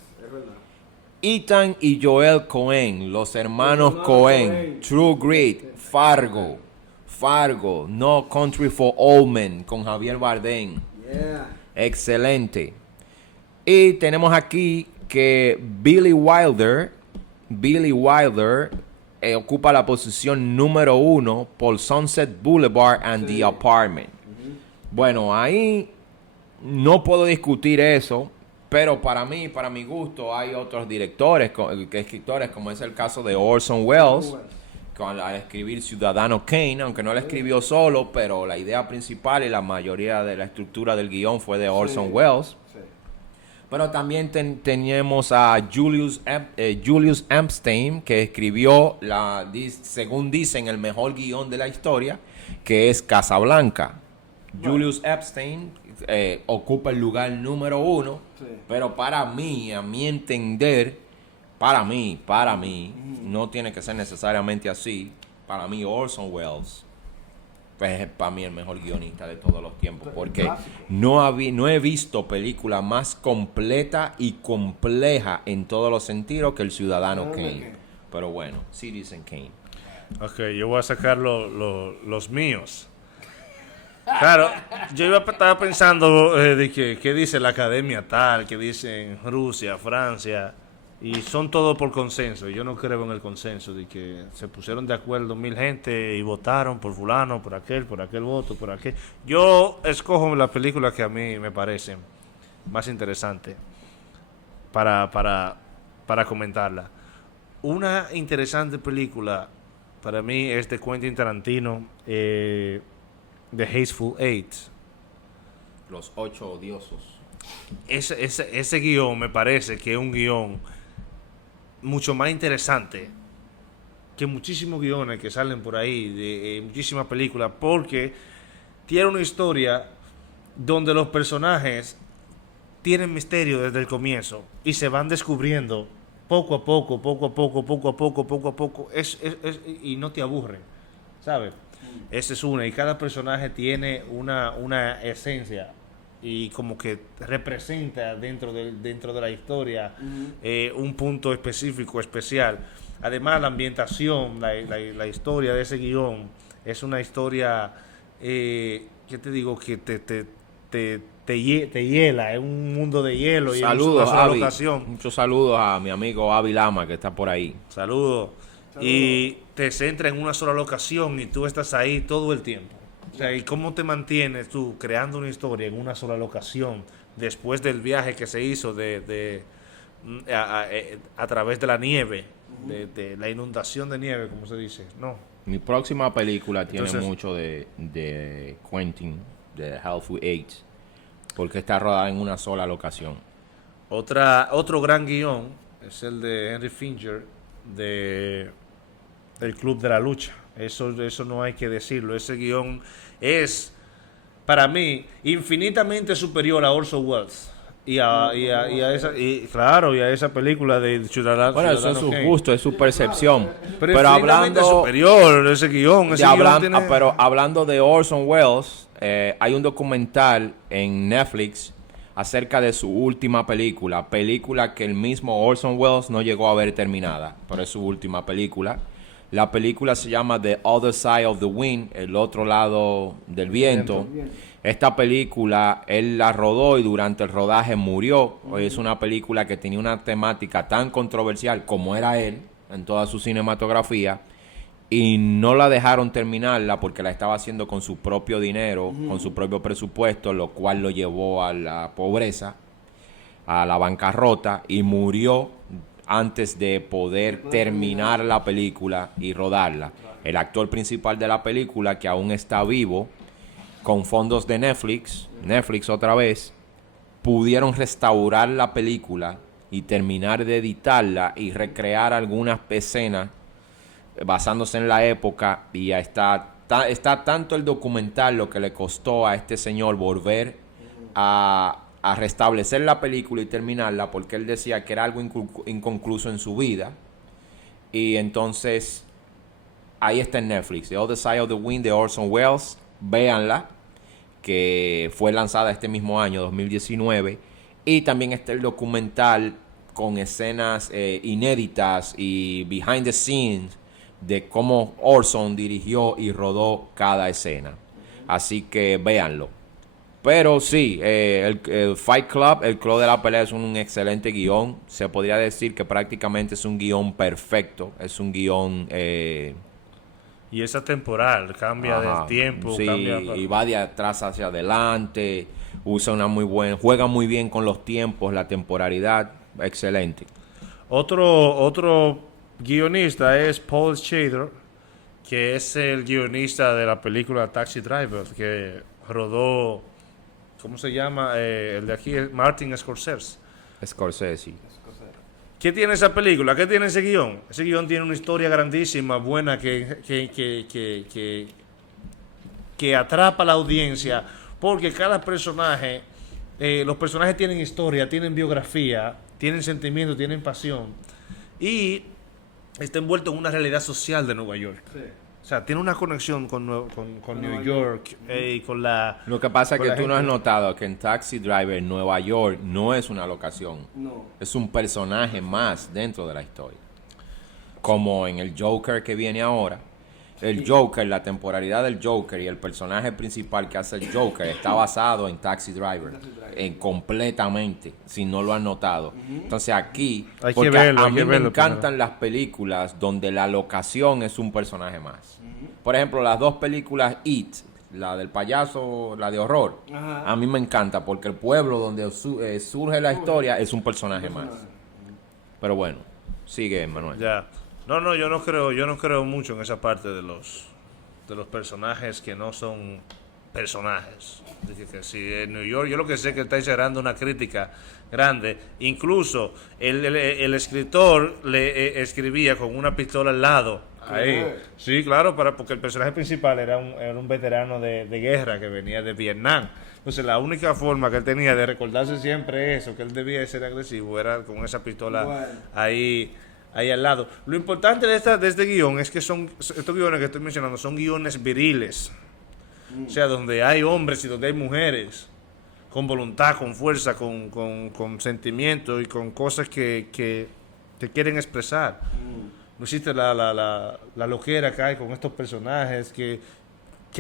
Ethan y Joel Coen, los hermanos Coen, True Grit, Fargo, No Country for Old Men con Javier Bardem. Excelente. Y tenemos aquí que Billy Wilder ocupa la posición número 1 por Sunset Boulevard and The Apartment. Bueno, ahí no puedo discutir eso, pero para mí, para mi gusto, hay otros directores, escritores, como es el caso de Orson Welles, al escribir Ciudadano Kane, aunque no lo escribió solo, pero la idea principal y la mayoría de la estructura del guión fue de Orson Welles. Pero también tenemos a Julius Epstein, que escribió, según dicen, el mejor guión de la historia, que es Casablanca. Bueno. Julius Epstein ocupa el lugar número 1, pero para mí, a mi entender, para mí, no tiene que ser necesariamente así. Para mí, Orson Welles es para mí el mejor guionista de todos los tiempos, porque no he visto película más completa y compleja en todos los sentidos que el Ciudadano Kane. Pero bueno, Citizen Kane. Ok, yo voy a sacar los míos. Claro, yo estaba pensando de qué dice la academia tal, qué dicen Rusia, Francia, y son todos por consenso. Yo no creo en el consenso de que se pusieron de acuerdo 1000 gente y votaron por fulano, por aquel voto, por aquel. Yo escojo las películas que a mí me parecen más interesantes para comentarla. Una interesante película para mí es de Quentin Tarantino, The Hateful Eight. Los 8 odiosos. Ese guión me parece que es un guión mucho más interesante que muchísimos guiones que salen por ahí de muchísimas películas, porque tiene una historia donde los personajes tienen misterio desde el comienzo y se van descubriendo poco a poco y no te aburren, ¿sabes? Esa es una, y cada personaje tiene una esencia y como que representa dentro de la historia un punto específico, especial. Además, la ambientación, la historia de ese guión es una historia, ¿qué te digo? Que te hiela, es un mundo de hielo. Saludos, y es una Avi. locación. Muchos saludos a mi amigo Avi Lama, que está por ahí. Saludos. Y te centra en una sola locación y tú estás ahí todo el tiempo. O sea, ¿y cómo te mantienes tú creando una historia en una sola locación después del viaje que se hizo a través de la nieve, de la inundación de nieve, como se dice? No. Mi próxima película tiene Entonces, mucho de Quentin, de Hateful Eight, porque está rodada en una sola locación. Otro gran guión es el de Henry Finger, del Club de la Lucha. Eso no hay que decirlo. Ese guión es, para mí, infinitamente superior a Orson Welles y a esa película de Ciudadano. Bueno, eso es su gusto, es su percepción. Pero infinitamente hablando superior ese guión. pero hablando de Orson Welles, hay un documental en Netflix acerca de su última película que el mismo Orson Welles no llegó a ver terminada, pero es su última película. La película se llama The Other Side of the Wind, el otro lado del viento. Esta película él la rodó y durante el rodaje murió. Es una película que tenía una temática tan controversial como era él en toda su cinematografía, y no la dejaron terminarla porque la estaba haciendo con su propio dinero, con su propio presupuesto, lo cual lo llevó a la pobreza, a la bancarrota, y murió antes de poder terminar la película y rodarla. El actor principal de la película, que aún está vivo, con fondos de Netflix otra vez, pudieron restaurar la película y terminar de editarla y recrear algunas escenas basándose en la época, y ya está tanto el documental lo que le costó a este señor volver a restablecer la película y terminarla, porque él decía que era algo inconcluso en su vida. Y entonces ahí está en Netflix, The Other Side of the Wind de Orson Welles. Véanla, que fue lanzada este mismo año, 2019. Y también está el documental con escenas inéditas y behind the scenes de cómo Orson dirigió y rodó cada escena. Así que véanlo. Pero sí, el Fight Club, el Club de la Pelea es un excelente guión. Se podría decir que prácticamente es un guión perfecto. Es un guión... Y es atemporal, cambia del tiempo, sí, cambia... y va de atrás hacia adelante. Usa una muy buena... Juega muy bien con los tiempos, la temporalidad. Excelente. Otro guionista es Paul Schrader, que es el guionista de la película Taxi Driver, que rodó... ¿Cómo se llama? El de aquí es Martin Scorsese. Scorsese. ¿Qué tiene esa película? ¿Qué tiene ese guión? Ese guión tiene una historia grandísima, buena, que atrapa a la audiencia, porque cada personaje, los personajes tienen historia, tienen biografía, tienen sentimiento, tienen pasión, y está envuelto en una realidad social de Nueva York. Sí. O sea, tiene una conexión con New York y con la... Lo que pasa es que tú no has gente. notado que en Taxi Driver Nueva York no es una locación. No. Es un personaje más dentro de la historia. Como en el Joker que viene ahora. El Joker, la temporalidad del Joker y el personaje principal que hace el Joker está basado en Taxi Driver. Completamente, si no lo han notado. Entonces aquí, Hay que porque verlo, a hay mí que me verlo encantan primero. las películas donde la locación es un personaje más. Por ejemplo, las dos películas It, la del payaso, la de horror, Ajá. a mí me encanta porque el pueblo donde surge la historia es un personaje más. Pero bueno, sigue, Manuel. Ya. No, yo no creo mucho en esa parte de los personajes que no son personajes. Dice que si en New York, yo lo que sé es que está generando una crítica grande. Incluso el escritor le escribía con una pistola al lado. Ahí. Sí, claro, porque el personaje principal era un veterano de guerra que venía de Vietnam. Entonces la única forma que él tenía de recordarse siempre eso, que él debía de ser agresivo, era con esa pistola ahí al lado. Lo importante de este guión es que estos guiones que estoy mencionando son guiones viriles. O sea, donde hay hombres y donde hay mujeres, con voluntad, con fuerza, con sentimiento y con cosas que quieren expresar. No existe la loquera que hay con estos personajes que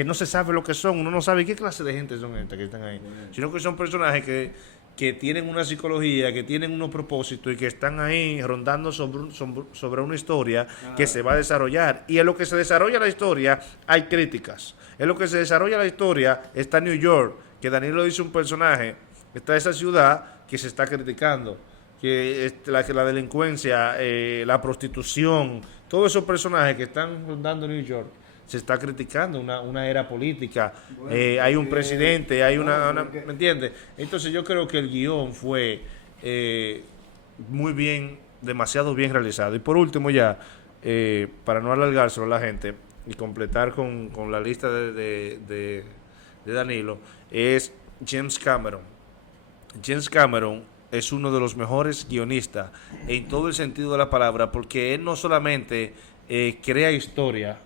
no se sabe lo que son. Uno no sabe qué clase de gente son estas que están ahí. Sino que son personajes que tienen una psicología, que tienen unos propósitos y que están ahí rondando sobre una historia que se va a desarrollar. Y en lo que se desarrolla la historia hay críticas. En lo que se desarrolla la historia está New York, que Danilo dice un personaje, está esa ciudad que se está criticando, que la delincuencia, la prostitución, todos esos personajes que están rondando New York, se está criticando una era política, hay un presidente, hay ¿me entiendes? Entonces yo creo que el guión fue muy bien, demasiado bien realizado. Y por último ya, para no alargárselo a la gente y completar con la lista de Danilo, es James Cameron. James Cameron es uno de los mejores guionistas en todo el sentido de la palabra, porque él no solamente crea historia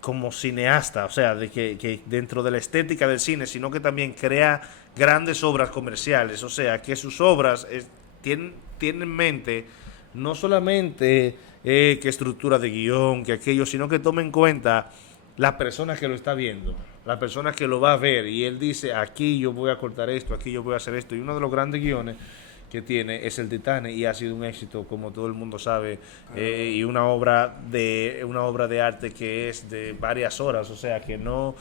como cineasta, o sea, de que dentro de la estética del cine, sino que también crea grandes obras comerciales, o sea, que sus obras tienen en mente no solamente que estructura de guión, que aquello, sino que toma en cuenta las personas que lo está viendo, las personas que lo va a ver, y él dice, aquí yo voy a cortar esto, aquí yo voy a hacer esto, y uno de los grandes guiones que tiene es el Titanic, y ha sido un éxito, como todo el mundo sabe, y una obra de arte que es de varias horas, o sea, que no,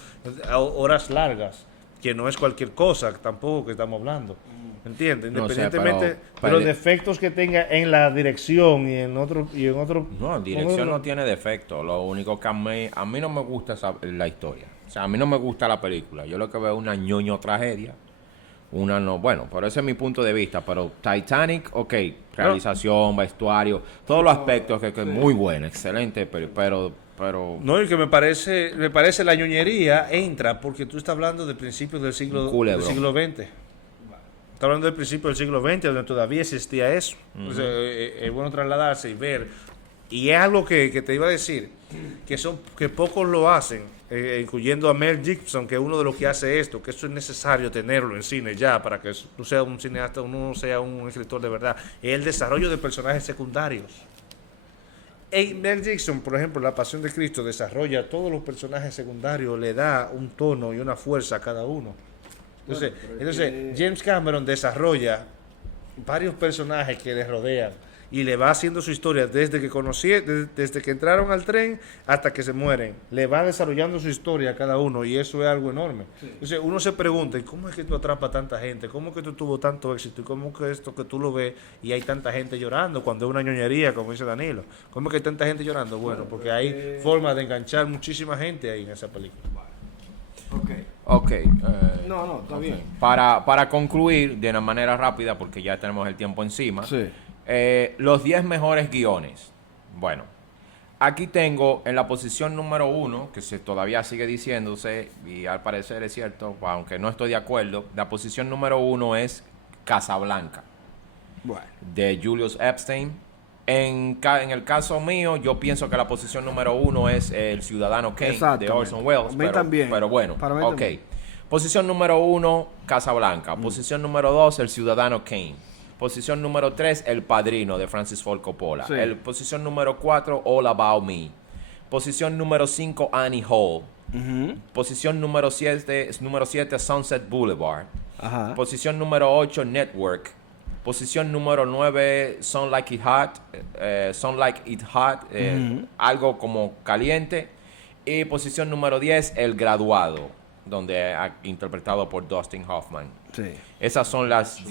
horas largas, que no es cualquier cosa tampoco que estamos hablando. ¿Entiendes? No sé, Independientemente pero de los defectos que tenga en la dirección y en otro No, dirección no tiene defecto. Lo único que a mí no me gusta la historia. O sea, a mí no me gusta la película. Yo lo que veo es una ñoño tragedia. Bueno, pero ese es mi punto de vista. Pero Titanic, ok, realización, vestuario, todos los aspectos que es muy bueno, excelente, pero no, y que me parece la ñoñería entra porque tú estás hablando del principio del siglo XX. Está hablando del principio del siglo XX, donde todavía existía eso. Entonces, es bueno trasladarse y ver. Y es algo que te iba a decir, que pocos lo hacen, incluyendo a Mel Gibson, que es uno de los que hace esto, que eso es necesario tenerlo en cine ya, para que tú seas un cineasta, uno sea un escritor de verdad. Es el desarrollo de personajes secundarios. Mel Gibson, por ejemplo, La Pasión de Cristo, desarrolla todos los personajes secundarios, le da un tono y una fuerza a cada uno. Entonces James Cameron desarrolla varios personajes que le rodean y le va haciendo su historia desde que entraron al tren hasta que se mueren. Le va desarrollando su historia a cada uno y eso es algo enorme. Sí. Entonces uno se pregunta, ¿cómo es que tú atrapas a tanta gente? ¿Cómo es que tú tuvo tanto éxito? ¿Y cómo es que esto que tú lo ves y hay tanta gente llorando cuando es una ñoñería, como dice Danilo? ¿Cómo es que hay tanta gente llorando? Bueno, porque hay forma de enganchar muchísima gente ahí en esa película. Ok. No, está bien. Para concluir de una manera rápida, porque ya tenemos el tiempo encima. Sí. Los 10 mejores guiones. Bueno, aquí tengo en la posición número 1, que todavía sigue diciéndose, y al parecer es cierto, aunque no estoy de acuerdo, la posición número 1 es Casablanca, de Julius Epstein. En el caso mío, yo pienso que la posición número 1 es El Ciudadano Kane, de Orson Welles. Pero bueno, ok. Posición número 1, Casablanca. Posición número 2, El Ciudadano Kane. Posición número 3, El Padrino, de Francis Ford Coppola. Sí. Posición número 4, All About Me. Posición número 5, Annie Hall. Posición número 7, Sunset Boulevard. Ajá. Posición número 8, Network. Posición número 9, Some Like It Hot, algo como caliente. Y posición número 10, El Graduado, donde interpretado por Dustin Hoffman. Sí. Esas son los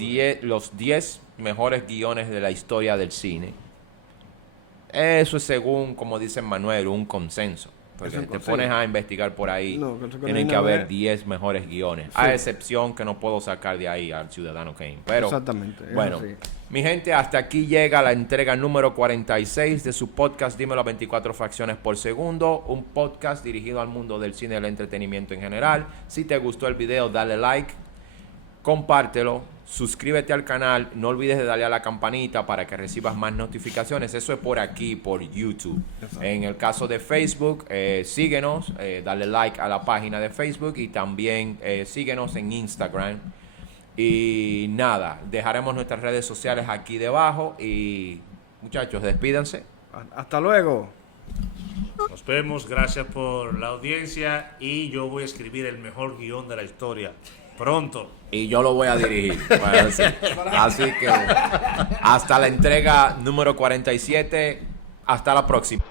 10 mejores guiones de la historia del cine. Eso es según, como dice Manuel, un consenso. Porque te pones a investigar por ahí, tienen que haber 10 mejores guiones. Sí. A excepción que no puedo sacar de ahí al Ciudadano Kane. Pero, exactamente. Bueno, mi gente, hasta aquí llega la entrega número 46 de su podcast Dímelo a 24 fracciones por segundo. Un podcast dirigido al mundo del cine y el entretenimiento en general. Si te gustó el video, dale like, compártelo, suscríbete al canal, no olvides de darle a la campanita para que recibas más notificaciones. Eso es por aquí, por YouTube. Exacto. En el caso de Facebook, síguenos, dale like a la página de Facebook y también síguenos en Instagram. Y nada, dejaremos nuestras redes sociales aquí debajo y muchachos, despídanse. Hasta luego. Nos vemos, gracias por la audiencia y yo voy a escribir el mejor guión de la historia. Pronto. Y yo lo voy a dirigir. Así que hasta la entrega número 47. Hasta la próxima.